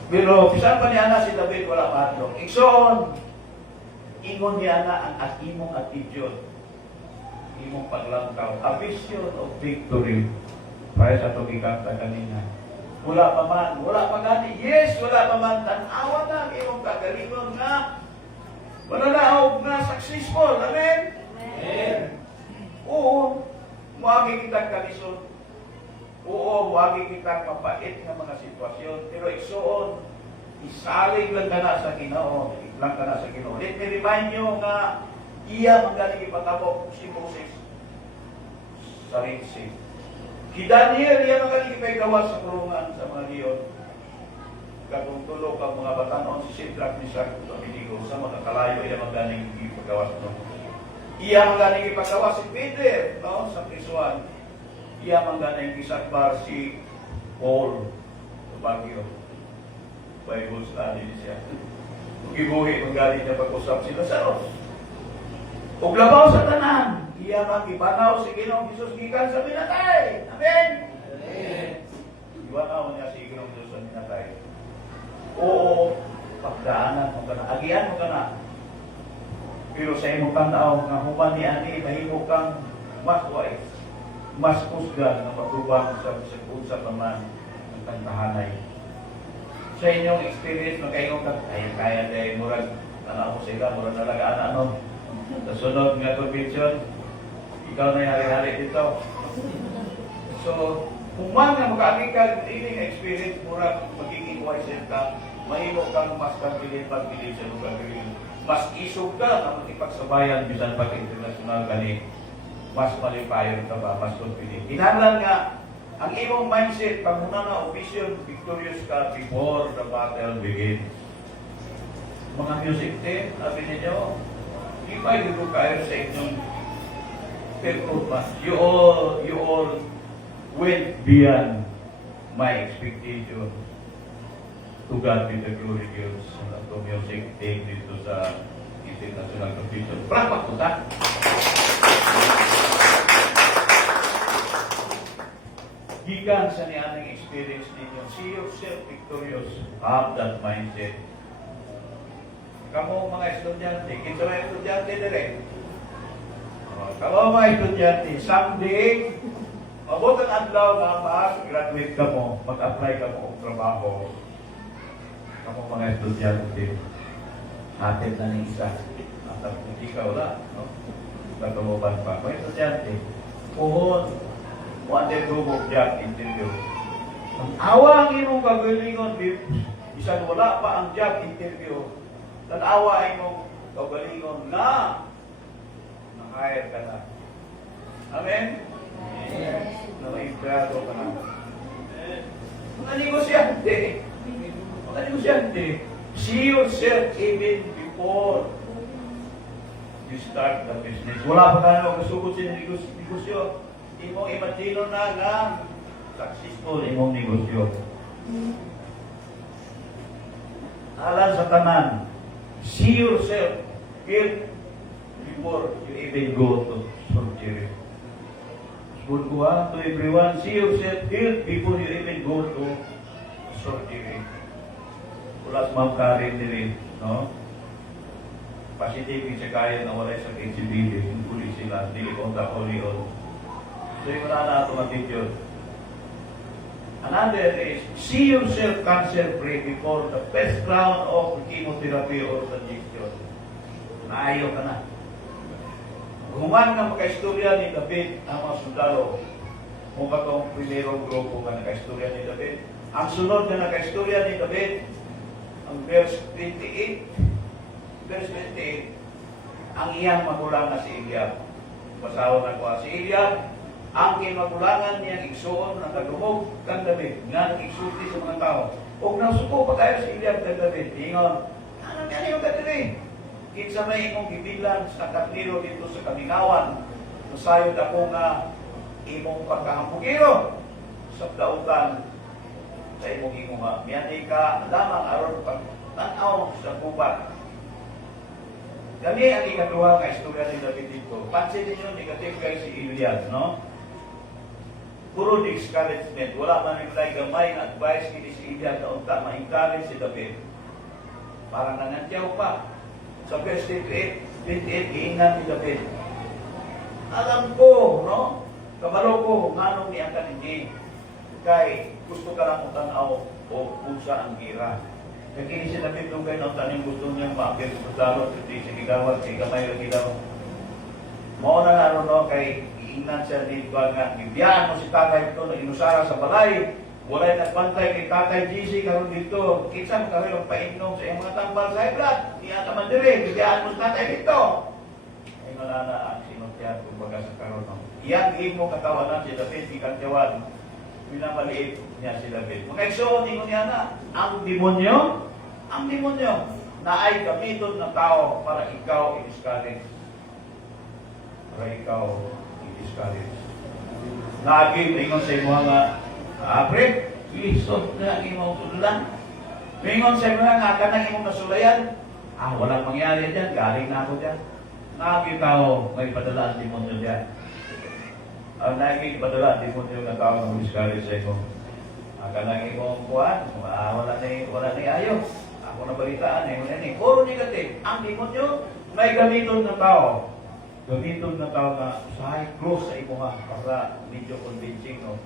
Pero bisan pa niya na si David wala padlong. Igsoon. Ingon niya na ang imong attitude. Imong paglangkaw. A vision of victory. Para sa tugikanta kanina. Wala pa gani. Yes, wala pa man. Tanawa na imong kagalingon nga. Wala na na successful. Amen? Amen. Oo. Muagi kita kalisod. Oo, muagi kita mapait ng mga sitwasyon. Pero igsoon, isalig lang ka na sa Ginoo. Lang ka na sa Ginoo. Let me remind you nga iya magaling ipatapok si Moses sa Red Sea. Si Daniel, iya magaling ipagawas sa kurungan sa mga liyon. Kagong tulog ang mga batanon si Shadrach, Meshach, at Abednego sa mga kalayo, iya magaling ipagawas no. Iya magaling ipagawas si Peter, no, sa prisuan. Iya magaling isakbar si Paul sa Baguio. Bible study siya. Gibuhi magaling niya pag-usap sila sa Ros. Ug labaw sa tanan, iya magibanaw si Ginoong Hesus gikan sa minatay. Amen. Amen. Ibanaw niya si Ginoong Hesus sa minatay. Oo, pagdaanan mo ka na, agian mo ka na. Pero sa imong tanaw nga human ni ani mahimo kang mas wise, mas kusgan na matubang sa unsa pa man ang tantahanay. Sa inyong experience makaingon ka kaya day murag tanaw mo sila murag nalagaan ano. Sa sunod nga convention, ikaw na hari-hari dito. So, kung man nga makaagi ka ining experience murag magiging wiser ka, mahimo kang mas kabilin pagbilin sa lugar rin. Mas isog ka na makipagsabayan bisan pag-international gani. Mas malipayon ka ba, mas confident. Kinahanglan nga, ang imong mindset, pag muna na vision, victorious ka before the battle begins. Mga music team, sabi ninyo, di ba yung kayo sa inyong performance? You all went beyond my expectation. To God be the glory, Diyos. Ito music team dito sa international competition. Prapak po ta! Gikan sa niyanang experience ninyo, see yourself victorious. Have that mindset. Kamu mga estudyante, kita mga estudyante direct. Kamu mga estudyante, someday, mabutan adlaw na mag-graduate ka mo, mag-apply ka mo ng trabaho. Kamu mga estudyante, atin na ng isa. At hindi ka wala, no? Katuluban pa. Mga estudyante, puhon, one group of job interview. Ang awa ang imong kagalingon, bisan wala pa ang job interview, tanawa imong kagalingon na na-hire ka na. Amen? Amen. Na-imprado ka na. Mga negosyante, see yourself even before you start the business. Wala pa tayo kasugod sa negosyo. Imong imagino na nga successful imong negosyo. Alam sa tanan, see yourself healed before you even go to surgery. Good ko to everyone, see yourself healed before you even go to surgery. Ulas Ma'am Karen nila, no? Positive sa kaya na wala sa HCBD, huli sila, dili ko ta on. So yung na automatic yun. Another is, see yourself cancer-free before the first round of chemotherapy or injection. Naayo ka na. Human nga makaistorya ni David ang mga sundalo. Kung ba itong primerong grupo ka nakaistorya ni David. Ang sunod na nakaistorya ni David, ang verse 28, ang iyang magulang na si Eliab. Basawa na ko si Eliab, ang kinmagulangan niyang igsuon ng kadumog kang David, nga nag-igsulti sa mga tao. Huwag nang suko pa tayo si Eliab kang David. Ingon, ano nga yung David? Kinsa may imong gibilan sa katliro dito sa kamingawan, masayod ako nga imong pagkahampugiro sa dautan sa imong imuha. Miyani ka lamang aron pagtanaw sa gubat. Kani ang ikaduha nga istorya ni David dito. Pansin ninyo, negative guys si Iliad, no? Puro discouragement. Wala man rin tayo gamay na advice kini si Iliad na unta ma-encourage si David. Parang nangantyaw pa. Sa verse 28, iingat ni David. Alam ko, no? Kabalo ko, nganong ni ang kanini. Kay gusto ka lang utanaw o pusa ang gira. Kaya si David nung kayo tanim gusto niya maapir sa dalot, hindi siya gigawat, kay kamay lagi daw. Mao na nga no, kay iingnan siya dito nga, bibiyaan mo si tatay ito na inusara sa balay. Walay nagbantay kay tatay GC karon dito. Kinsa mo karon painom sa iyong mga tambal sa blood. Diya ka man dire, bibiyaan mo si tatay dito. Ay malala ang sinutyan kung baga sa karon. Iyang imo katawanan si David, ikatyawan. Pinamaliit niya si David. Mga igsoon, ingon niya na, ang demonyo na ay gamiton ng tao para ikaw i-discourage. Para ikaw i-discourage. Naging, ingon sa imo nga, Apre, lisod na ang imong tudulan. Ingon sa imo nga, kanang imong nasulayan. Walang mangyari dyan, galing na ako dyan. Naging tao, may padala ang demonyo dyan. Ang naging padala, di mo niyo na tao ng discourage sa imo. Ang kanang imong kuhan, wala na ayaw. Ako na balitaan, puro negative. Ang demonyo, may gamiton ng tao. Gamiton ng tao na sahay close sa imo nga, para medyo convincing, no?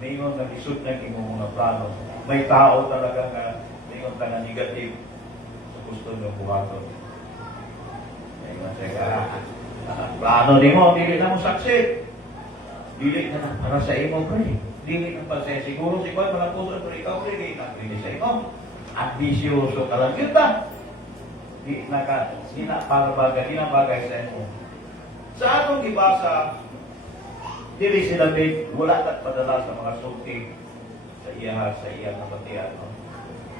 Mayroon na isut ng imong mga plano. May tao talaga na mayroon ka na negative sa gusto nyo buhaton. Mayroon siya plano ni mo, dili na mo succeed. Dili na para sa imo, pre. Dili na para sa siguro si Juan malapuso pero ikaw, pre, dili na pre sa imo. Ambisyoso ka lang kita. Di na para bagay, di na bagay sa imo. Sa atong gibasa, dili si David, wala kat padala sa mga sulti sa iya napatian. No?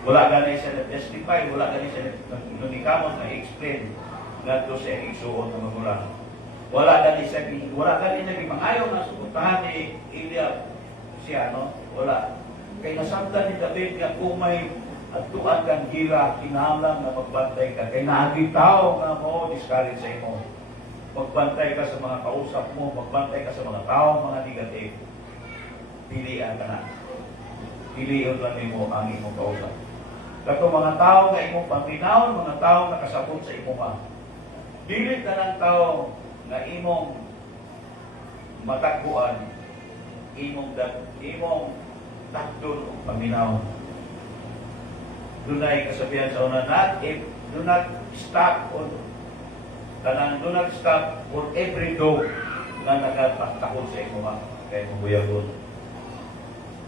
Wala gani siya na-testify, wala gani siya nunikamot na i-explain ngadto siya igsuon ng magulang. Wala gani naging mangayo na supuntahan ni Eliab siya, no? Wala. Kay nasabtan ni David nga kung may atuan kang gira, kinahanglan na magbantay ka. Kay naagitaw nga mo, discourage sa imo. Magbantay ka sa mga kausap mo, magbantay ka sa mga tao, mga negative. Pilian ka na. Piliin lang mo ang imong kausap. Kato mga tao nga imong panglinawon, mga tao nga kasabot sa imo ka. Dili ka ng tao na imong matagpuan, imong takdon o paminaw. Dunay kasabihan sa una, do not stop for every dog na nagpatakot sa imo ka, kay mabuyagon.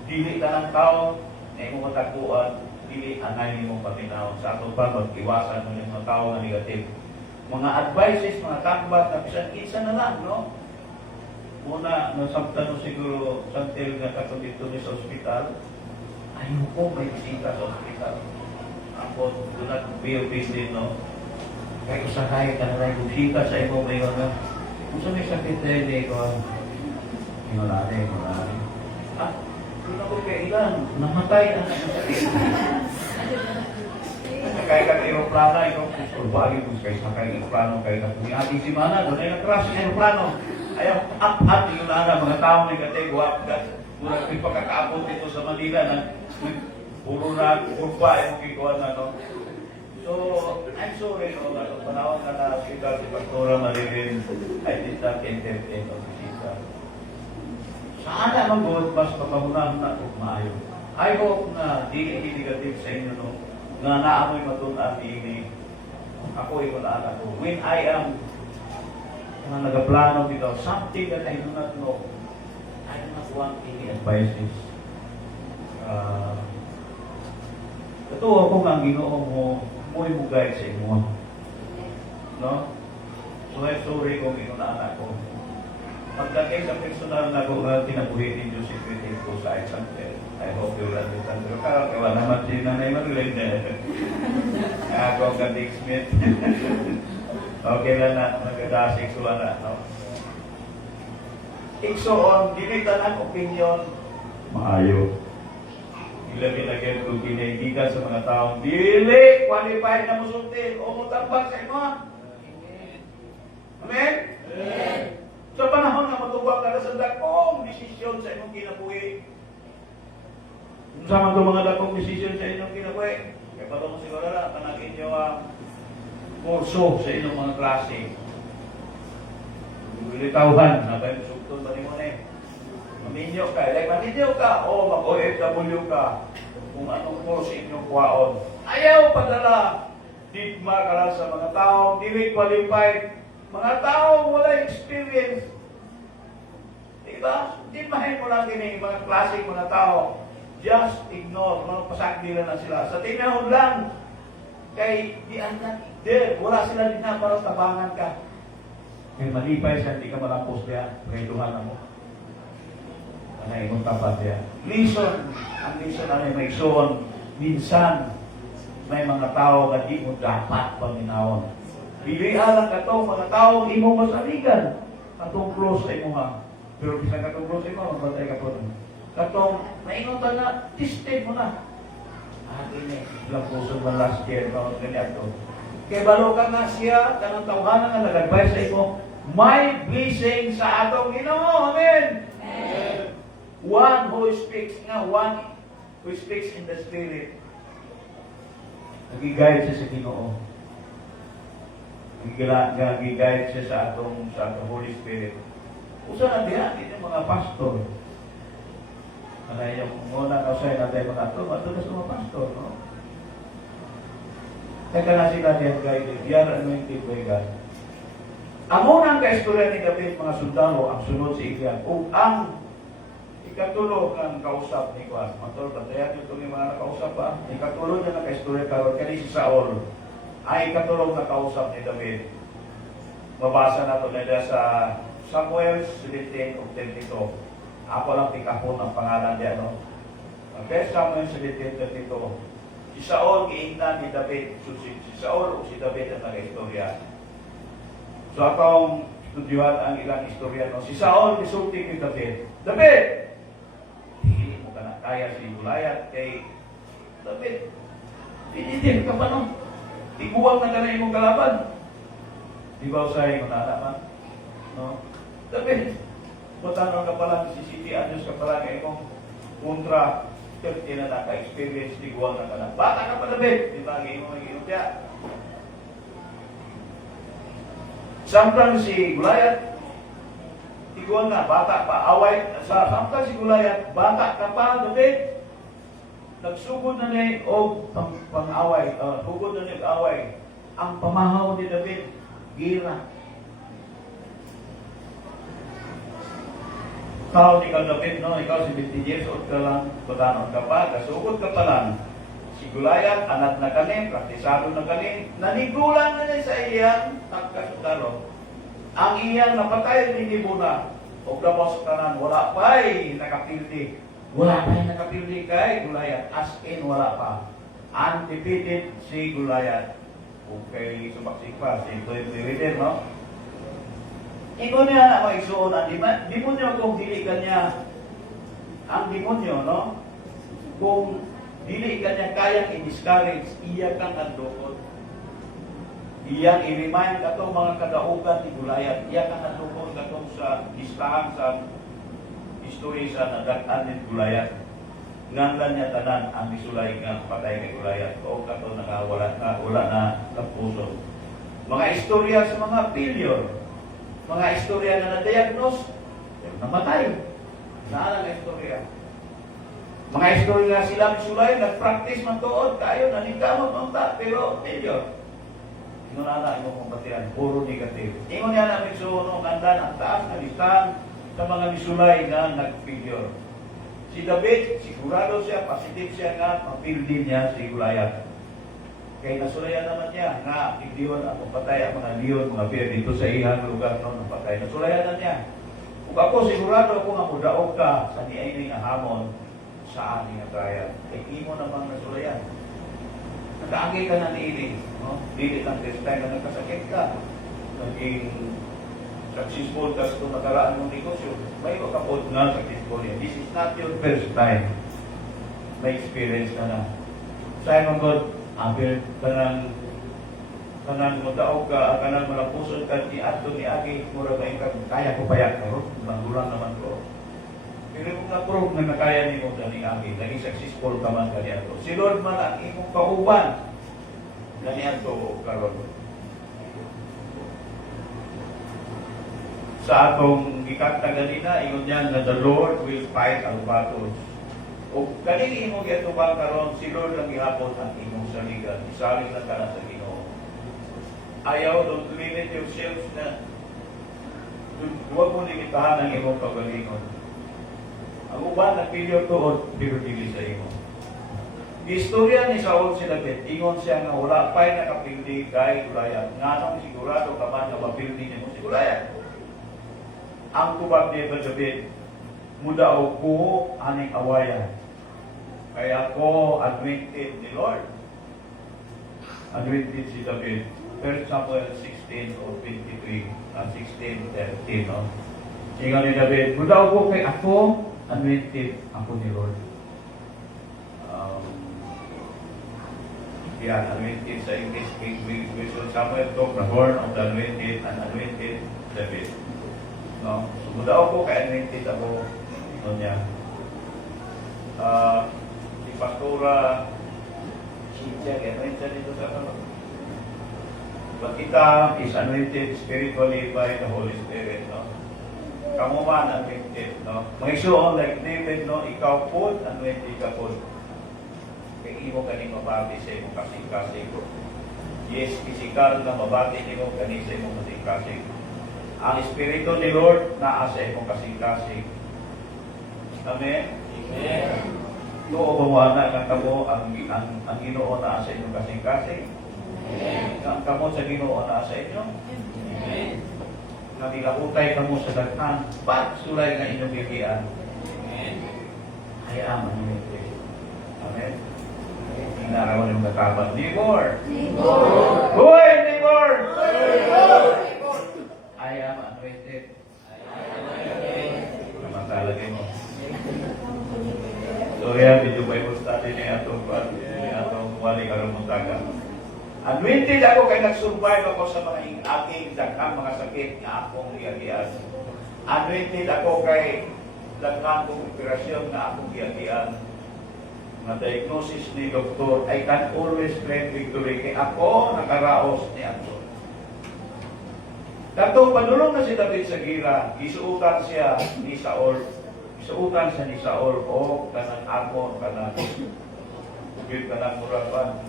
Dili ka ng tao na imong matagpuan, dili angay imong paminaw. Sa ato pa, mag-iwasan mo yung mga tao na negative. Mga advices, mga takbat, na bisan kinsa na lang, no? Muna, nasabtan mo siguro santil nga kato dito ni sa ospital. Ayaw ko may bisita sa ospital. Ako, doon be busy, no? Kaya usahay ka na rin bisita sa imo may mga. Kung sa may sakit na hindi ko, wala rin. Doon ako kailan, namatay ang sakit. Kaya kang aeroplano, ikaw kurbali kung kayo sakay ng aeroplano, kayo na kung ating simana, doon ay nag-crash ng aeroplano. Ayaw, up, yung lana, mga tao negative, wap, murag may pagkakaabot dito sa Manila na puro na kurba, yung kikuha na, no? So, I'm sorry, no, panahon na na si Pastora Marilyn, I did not entertain o bisita. Saan naman buhat mas papahunan na kung maayo? I hope na di negative sa inyo, no? Na naamoy matunan ini ako wala ako. When I am nagaplano dito, something that I do not know, I do not want any advices. Ito ako nga Ginoo mo mo guide sa imo. No? So I'm sorry kung inunaan ako. Pagdating sa personal na kinabuhi ni Diyos secret ko sa example. I hope you will understand. Pero wala naman si Nanay Marilyn. Ako ka Dick Smith. Okay lang na, nagdasik suwa na. No? Iksoon, dilitan ang opinion, maayo. Ilagin kung kinaibigan sa mga taong dili, qualified na musultin, o mutambag sa imo. Amen? Amen. Sa panahon na matubang ka na sa dakong desisyon sa inyong kinabuhi. Sa mga dakong desisyon sa inyong kinabuhi. Kaya pa mo siguro na, kanang inyo ang kurso sa inyong mga klase. Bilitawhan, na ba yung sugtod ba ni mo na eh? Maminyo ka, maminyo ka, o mag-OFW ka, kung anong kurso inyong kuhaon. Ayaw padala, digma ka lang sa mga tao, hindi qualified, mga tao wala experience. Diba? Digmahin mo lang din yung mga klaseng mga tao. Just ignore, mga pasakdilan na sila. Sa tinahod lang, kay di anak, wala sila din na para tabangan ka. Kaya malipay siya, hindi ka malampos niya, kaya tuhan mo. Ano yung tapat niya? Listen, ang listen na may ison, minsan, may mga tao na di mo dapat paminahon. Pilihan lang ka to, mga tao, di mo masaligan. Katong close sa imo ha. Pero bisa katong close sa imo, magbatay ka po. Katong, nainuntan na, tested mo na. Ini, ilang puso ba last year, mga ganyan to. Kaya balo ka nga siya, kanang tawhanan nga nag-advise sa imo, may blessing sa atong Ginoo. Amen? Amen. One who speaks in the Spirit. Nag-guide siya sa Ginoo. Nag-guide siya sa atong Holy Spirit. Usa na diyan, ito mga pastor. Ano yung muna kausay natin mga ito, matulas mga pastor, no? Kaya na sila diyan guide, they are anointed by God. Ang unang kaistorya ni David, mga sundalo, ang sunod si Eliab, o ang ikatulo ng kausap ni Kuas. Matol, batayan nyo itong mga nakausap pa. Ikatulo niya na kaistorya karon kani si Saul. Ay ikatulong na kausap ni David. Mabasa na ito nila sa Samuel 17:32. Ako lang pikahon ang pangalan niya, no? Okay, Samuel 17:32. Si Saul giingnan ni David. Si Saul o si David ang nag-istorya. So akong studyuhan ang ilang istorya, no? Si Saul gisulti ni David. David! Hindi mo ka na kaya si Goliath kay David. Pinitin ka pa, no? Iguwang na ka na imong kalaban. Di ba usahay mo na naman? No? David, matanong ka pa lang, si City Andrews ka pa lang, imong kontra, 30 na naka-experience, iguwang na ka na. Bata ka pa, David! Di ba, imong mag-inom siya? Samtang si Goliath, iguwang na, bata pa, away. Samtang si Goliath, bata ka pa, David, nagsugod na niya o pang-away, hugod na niya away. Ang pamahaw ni David, gira. Tao ni David, no? Ikaw 70 years old ka lang, batanon ka pa, kasugod ka pa lang. Si Goliath, anak na kani, praktisado na kani, nanigulang na niya sa iyang nagkasutalo. Ang iyang napatay ni Nibuna, o gabos tanan, wala pa'y nakapildi. Wala pa yung nakapildi kay Goliath. As in, wala pa. Undefeated si Goliath. Okay, sumaksik pa. Si David, no? Ikaw niya na maigsuon ang demonyo kung dili ka niya ang demonyo, no? Kung dili ka niya kayang i-discourage, iya kang andukot. Iyang i-remind katong mga kadaugan ni Goliath. Iya kang andukot katong sa listahan sa history sa nadagan ni Goliath. Nganlan niya tanan ang misulay nga patay ni Goliath. O kato wala na kapuso. Mga istorya sa mga failure. Mga istorya na na-diagnose, pero namatay. Naalang na istorya. Mga istorya na sila misulay, nag-practice man tuod, kayo, naningkamot ng ta, pero failure. Ingon na imo kong batian, puro negative. Ingon niya namin suno, kandan ang taas na listahan sa mga misulay na nag-failure. Si David, sigurado siya, positive siya nga, mapil din niya si Goliath. Kaya nasulayan naman niya nga, idiwan ang patay ang mga liyon, mga bear dito sa ihang lugar noon ng patay. Nasulayan na niya. Kung ako, sigurado ako nga mudaog ka sa niay nga hamon sa aning trial. Kaya imo namang nasulayan. Nag-aagay ka na ni Ili. No? Dili lang this time na nagkasakit ka. Naging successful ka sa nakaraan ng negosyo. May makapod nga successful yan. This is not your first time. May experience ka na. Simon God, apir ka ng kanang mo daog ka, kanang mo pusod ka ni ato ni Agi, mura ba ikaw, kaya ko payak ko, manggulang naman ko. Pero kung na-prove na nakaya ni mo ni Agi, naging successful ka man kanya to. Si Lord man ang imong kauban, ganyan to karon. Sa atong gikanta ganina, ingon niya na the Lord will fight our battles. O kaning imong gitubang karon, si Lord ang gihapon ang imong saligan. Isalig na ka na sa Ginoo. Ayaw, don't limit yourself na huwag mo limitahan ang imong kagalingon. Ang uban na pilyo tuod, pero dili sa imo. Istorya ni Saul si David, ingon siya nga wala pa'y nakapildi kay Goliath. Nganong sigurado ka man na mapildi niya mo si Goliath. Ang tubag ni David, mudaw ko aning awayan. Kaya ako anointed ni Lord. Anointed si David. 1 Samuel 16 o 23, 16:13, no? Ingon ni David, mudaw ko kay ako, anointed ako ni Lord. Anointed sa English, we should Samuel talk the horn of the anointed and anointed David. No? So, mudaw ko kay anointed ako, no niya. Si Pastora Cynthia, anointed dito sa ano? But kita is anointed spiritually by the Holy Spirit, no? Kamu man anointed, no? Mag-isuon like David, no? Ikaw po, anointed ka po. Kaya imo kaning mabati sa imong kasing-kasing. Yes, physical na mabati nimo kaning sa imong kasing-kasing. Ang Espiritu ni Lord naa sa imong kasing-kasing. Amen? Amen. Tuo bawana nga kamo ang Ginoo naa sa imong kasing-kasing. Ang kamo sa Ginoo naa sa inyo. Amen. Nabigahutay kamo sa daghan, sulay nga inyong bibian. Amen. Hayaan man ninyo. Amen. Inarawan yung nakaban. Neighbor! Neighbor! Hoy, neighbor! Neighbor! Hayaan man, anointed. Namantalagay mo. So yan, medyo Bible study ni atong wali karamuntaga. Anointed ako kay nag-survive ako sa mga aking daghang mga sakit na akong giyagian. Anointed ako kay daghang kong operasyon na akong giyagian. Na diagnosis ni doktor, I can always claim victory kay ako nakaraos ni ato. Katong padulong na si David sa gira, isuutan siya ni Saul. Isuutan siya ni Saul o kanang armor kanang bukid kanang murapan.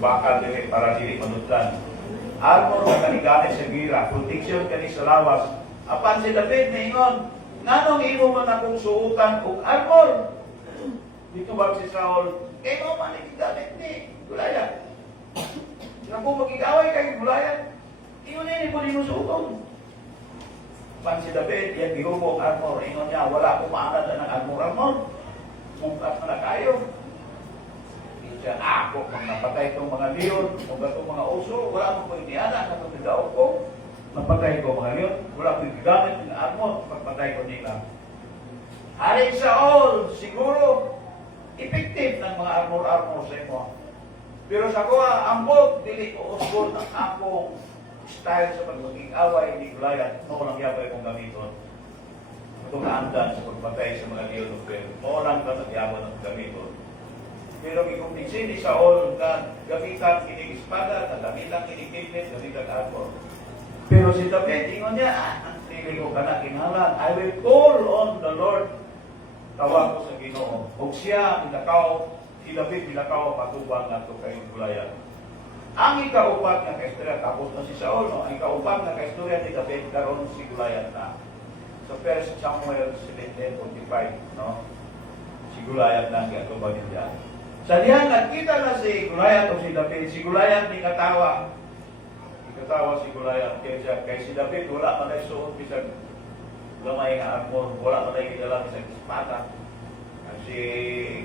Baka dili para dili manutlan. Armor na kanigamit sa gira, protection kani sa lawas. Apan si David niingon, nganong imo man akong suutan og armor? Dito ba si Saul, kay mo man ikigamit ni Goliath. Naku magigaway kay Goliath, iyon na po din suuton. Apan si David, yan gihubog armor, ingon niya, wala akong maanad ng armor. Mungkat na kayo. Siya, ako, kung napatay itong mga leon, kung itong mga uso, wala akong pagniana, na pagdaog ko, napatay ko mga leon, wala akong gamit ng armor, pagpatay ko nila. Haring Saul, siguro, effective ng mga armor sa imo. Pero sa kuha, ambot, dili ko usbon ng akong style sa pagmaging away ni Goliath, mo lang yabay kong gamiton. Ito kaandan sa pagpatay sa mga leon of prayer. Mo lang ka nagyabon ng gamiton. Pero ikumpinsin ni Saul na gamitan kinig espada, na gamitan kinig kidnet, gamitan armor. Pero si David, ingon niya, ang tingin ko ka na kinhalan, I will call on the Lord. Tawag ko sa Ginoo. Ug siya, pinakaw, si David, pinakaw, patubang na ito kay Goliath. Ang ikaupat na kaistorya, tapos na si Saul, no? Ang ikaupat na kaistorya ni David, karon si Goliath na. Sa 1 Samuel 17:45, no? Si Goliath na ang katubang niya. Sa diyan, nakita na si Goliath o si David. Si Goliath ni katawa. Katawa si Goliath. Kaya si David, wala man ay suot bisag gamay nga armor. Wala man ay gidala bisag espada. Si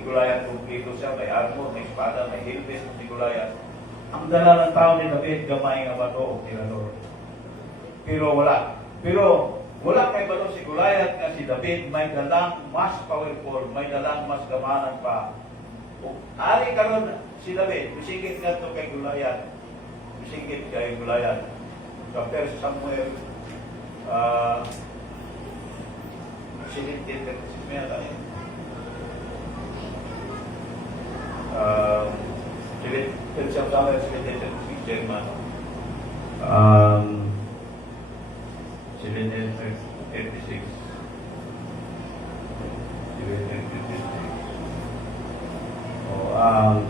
Goliath, kumplito siya, may armor, may espada, may helmet si Goliath. Ang dala ng tao ni David, gamay nga bato o tirador. Pero wala kay bato si Goliath nga si David, may dalang mas powerful, may dalang mas gamanan pa. Ari karon si David, bisigit nga ito kay Goliath. Singit kay Goliath. Kapag sa Samuel, 17:36 may ata yun. 17:36 German. 17:36.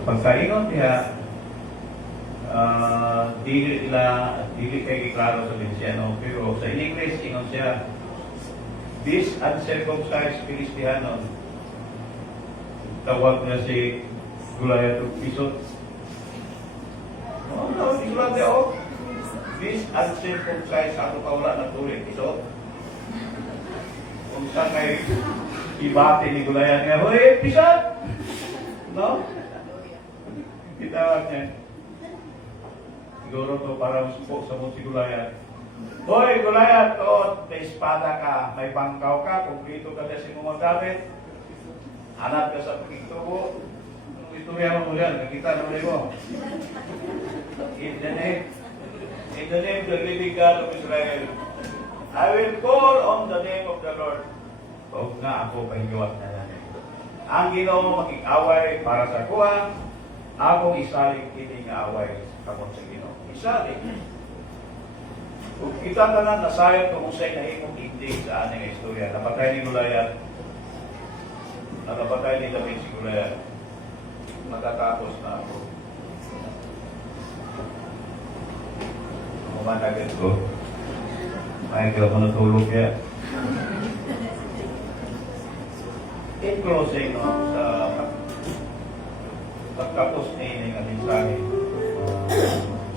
Pagkaingon niya, dili kay klaro sa Veneciano, pero sa English, ingon siya, this uncircumcised Filistianon, tawag na si Goliath of Pisot. No, si Goliath o, this uncircumcised, ako pa wala na tuloy, Pisot. Kung saan may ibati ni Goliath niya, hoy, Pisot! No? Kitawag niya. Siguro to parang suko sa mong si Goliath. Hoy, Goliath, may espada ka, may bangkaw ka, kumplito ka sa mga gamit. Hanap ka sa pagkitubo. Istorya mo yan, nakita naman mo. In the name of the living God of Israel, I will call on the name of the Lord. Huwag nga ako pahigiwat na yan. Ang Ginoo makik-away para sa kuha, akong isalig hindi nga away kamot sa Ginoo. Isalig. Kung kita ka na nasayang kung sa'y nahimong indig sa aning istorya, napatay ni Goliath, nakapatay ni David si Goliath, matatapos na ako. Kumanagan ko. Michael, ako natulog yan. In closing, no, sa pagkapos na ining ang mensahe.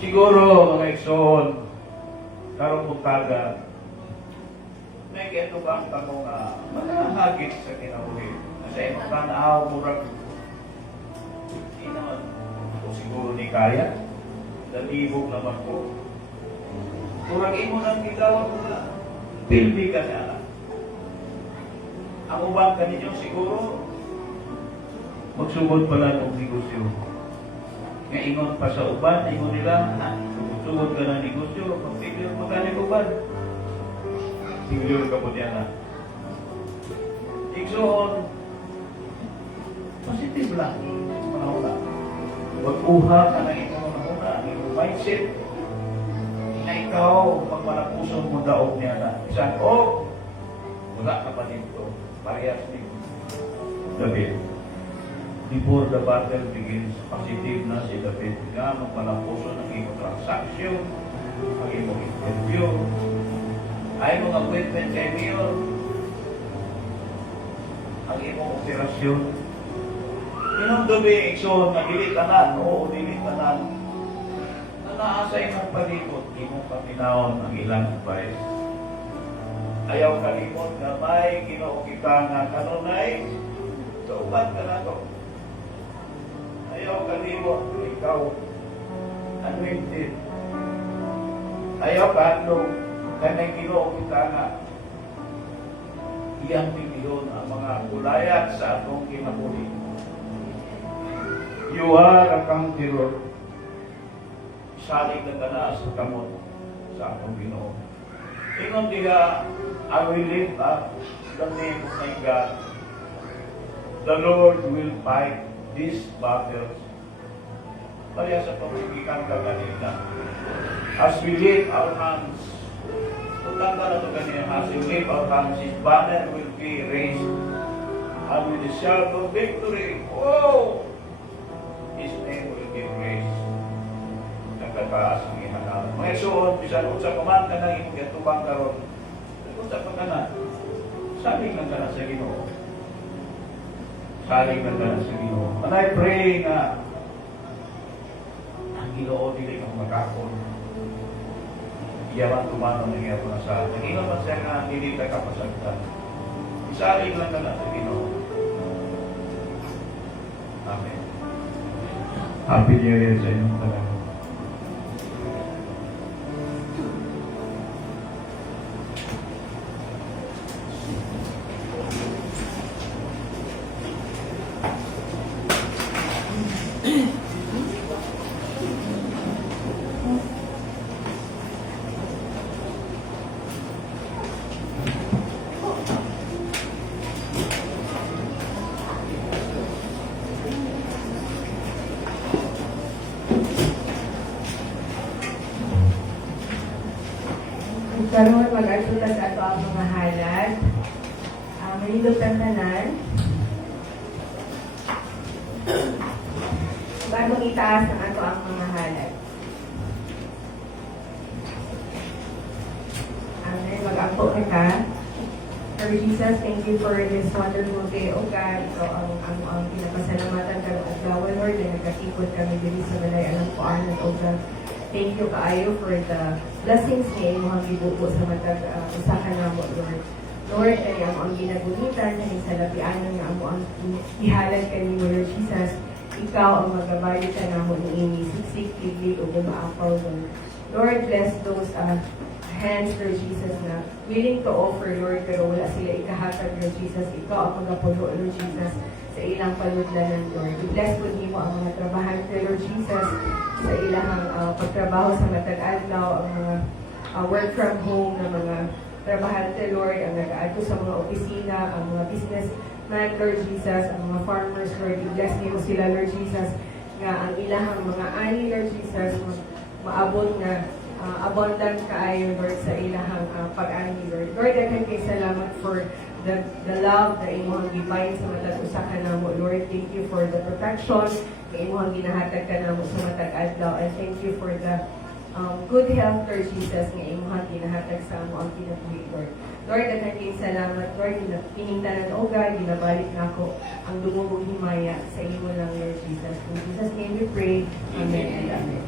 Siguro, mga ikson, karong butaga, may kito ba ang tanong na manahagit sa kinauli? Kasi tanaw, murag, hindi naman ko siguro ni kaya, nalibog naman ko. Murag imo nang gitawag mo na, pilbi ka na. Ang ubang kaninyo siguro, magsugod pala ng negosyo. Nga ingon pa sa uban, ingon nila, sugod ka ng negosyo, pag-figure mo ka ng uban. Figure ka po niya na. Iksoon, positive lang. Manahula. Mag-uha ka na ito manahula. Ang iyong mindset na ikaw, pag malapuson mo daog niya na. Isang, wala ka pa dito. Parehas ni David. Before the battle begins, positive na si David. Nga, magmalapuson ang iyong transaksyon, ang iyong interview, ay mga appointment kay Mayor, ang iyong operasyon. Inong gabi, ikson, nagili ka na, oo, dili ka na. Naasa imong palibot, imong paminaon ang ilang advice. Ayaw kalimot na may Ginoo kita nga kanunay, sa uban ka na to. Ayaw kalimot, ikaw, anointed. Ayaw kahandong, kanay Ginoo kita nga. Iyang tingilon ang mga Goliath sa atong kinabuli. You are a conqueror. Salig na kana sa kamot sa atong Ginoo. Ingon diha, I will lift up the name of my God. The Lord will fight these battles. Kaya sa pagsigikan ka kanina. As we lift our hands, tutang ka na ito kanina, as we lift our hands, His banner will be raised. And with the shout of victory, His name will be praised. Nagkataas ang ihanap. Mga suon, bisan kung sa kuman ka na imong yatubang karon. Kung sa pagkana, saling lang ka na sa Ginoo. Saling lang ka na sa Ginoo. And I pray na ang Ginoo dili kang makakon. Iyaman tumanong ng iya na sa nag-inom man siya nga hindi ka kapasagtan. Saling lang ka na sa Ginoo. Amen. Happy New Year sa inyong talaga. Karon mag-agsuta sa ato ang mga halad. Manindot ang tanan. Bagong itaas ang ato ang mga halad. Amen. Mag-agpo na ka. Lord Jesus, thank you for this wonderful day, O God. Ikaw ang pinapasalamatan ka ng adlaw, Lord, na nagkasipod kami dili sa balay alam ko anan, O God. Thank you kaayo for the blessings niya yung mga gibubo sa matag usa ka namo, Lord. Lord, kaya ang ginagunitan sa labianan nga amo ang ihalad kanimo, Lord Jesus. Ikaw ang magabali ka namo ni ini siksik tigli o gumaapaw, Lord. Lord, bless those hands, Lord Jesus, na willing to offer, Lord, pero wala sila ikahatag, Lord Jesus. Ikaw ang magapulo, Lord Jesus, sa ilang paludlanan, Lord. I-bless po niyo ang mga trabahante, Lord Jesus, sa ilang pagtrabaho sa matag adlaw, ang mga work from home na mga trabahante, Lord, ang nag-aadto sa mga opisina, ang mga business man, Lord Jesus, ang mga farmers, Lord. I-bless niyo sila, Lord Jesus, nga ang ilang mga ani, Lord Jesus, maabot na abundant kaayo, Lord, sa ilahang pag-ani, Lord. Lord, daghang kay salamat for the love na imong gibayin sa matag usa ka namo, Lord. Thank you for the protection na imong ginahatag ka namo sa matag adlaw, and thank you for the good health, Lord Jesus, nga imong ginahatag sa amo ang kinabuhi, Lord. Lord, daghang kay salamat, Lord, piningtanan o God, ginabalik na ako ang dumugong himaya sa imo lang, Lord Jesus. In Jesus' name we pray. Amen and amen.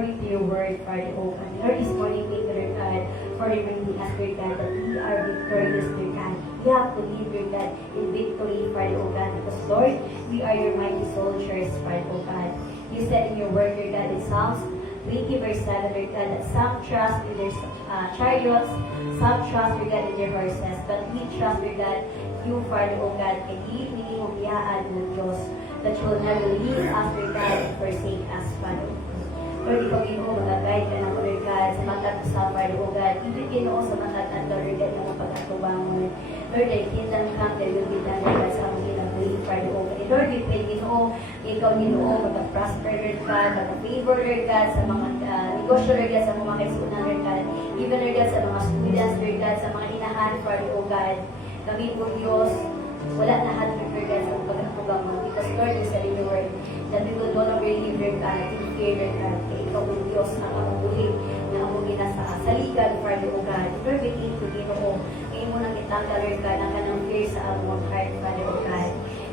according to your word, Father, O God. Lord, this morning, thank you, Lord God, for reminding us, Lord God, that we are victorious, Lord God. We have to live, Lord God, in victory, Father, O God, because, Lord, we are your mighty soldiers, Father, O God. You said in your word, Lord God, in Psalms 20 verse 7, Lord God, that some trust in their chariots, some trust, Lord God, in their horses, but we trust, Lord God, you, Father, O God, kay hindi mo biyaan ng Diyos, that you will never leave us, Lord God, and forsake us, Father. Lord, ikaw Ginoo, mag-guide ka ng Lord God, sa matag sa Father, O God, even Ginoo sa matag at Lord God, yung pagkatubangon. Lord, I kingdom come, that will be done, Lord God, sa among ginagawa, Father, O God. Lord, we pray Ginoo, ikaw Ginoo, mag-prosper, Lord God, mag-favor, Lord God, sa mga negosyo, Lord God, sa mga kaisunan, Lord God, even, Lord God, sa mga students, Lord God, sa mga inahan, Father, O God. Kami po, Diyos, wala na hatred, Lord God, sa mga pagkatubangon. Because, Lord, you said in your word, that we will no longer live, Lord God, in fear, Lord God, kay ikaw ang Diyos na kamubuhi na among ginasa sa ligan, Father, O God. Lord, we thank you, Ginoo. Ngayon mo nang itanggal, Lord God, ang kanang fear sa among heart, Father, O God.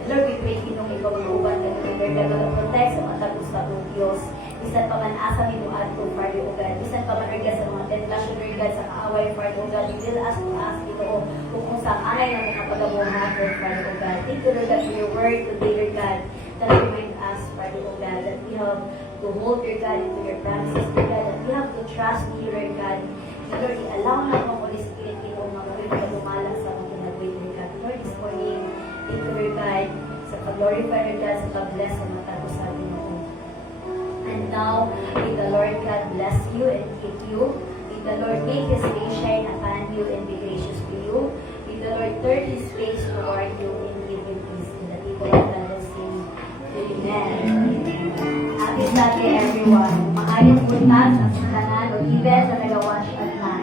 Lord, we pray, Ginoo, ikaw ang uban ka, Lord God, mag-protect sa mga tagos sa among Diyos. Bisan pa man asa mo ato, Father, O God. Bisan pa man, Lord God, sa mga tentasyon, Lord God, sa kaaway, Father, O God. We will ask to ask, Ginoo, kung saan anay ng mga pagamuhan, Father, O God. Thank you, Lord God, for your word today, Lord God, that remind us, Father, O God, that we have to hold, Lord God, into your promises, Lord God, that we have to trust you, Lord God. And Lord, allow na mga Holy Spirit, Ginoo, mga Lord God, lumala sa mga ginagawa, Lord God. Lord, this morning, thank you, Lord God, sa pag-glorify, Lord God, sa pag-bless sa mga tao sa atin, Ginoo. And now, may the Lord God bless you and keep you. May the Lord make His face shine upon you and be gracious to you. May the Lord turn His face toward you and give you peace. And the people of God will sing, Amen. Happy Sunday, everyone. Maayong buntag sa tanan o even sa nag-watch at na.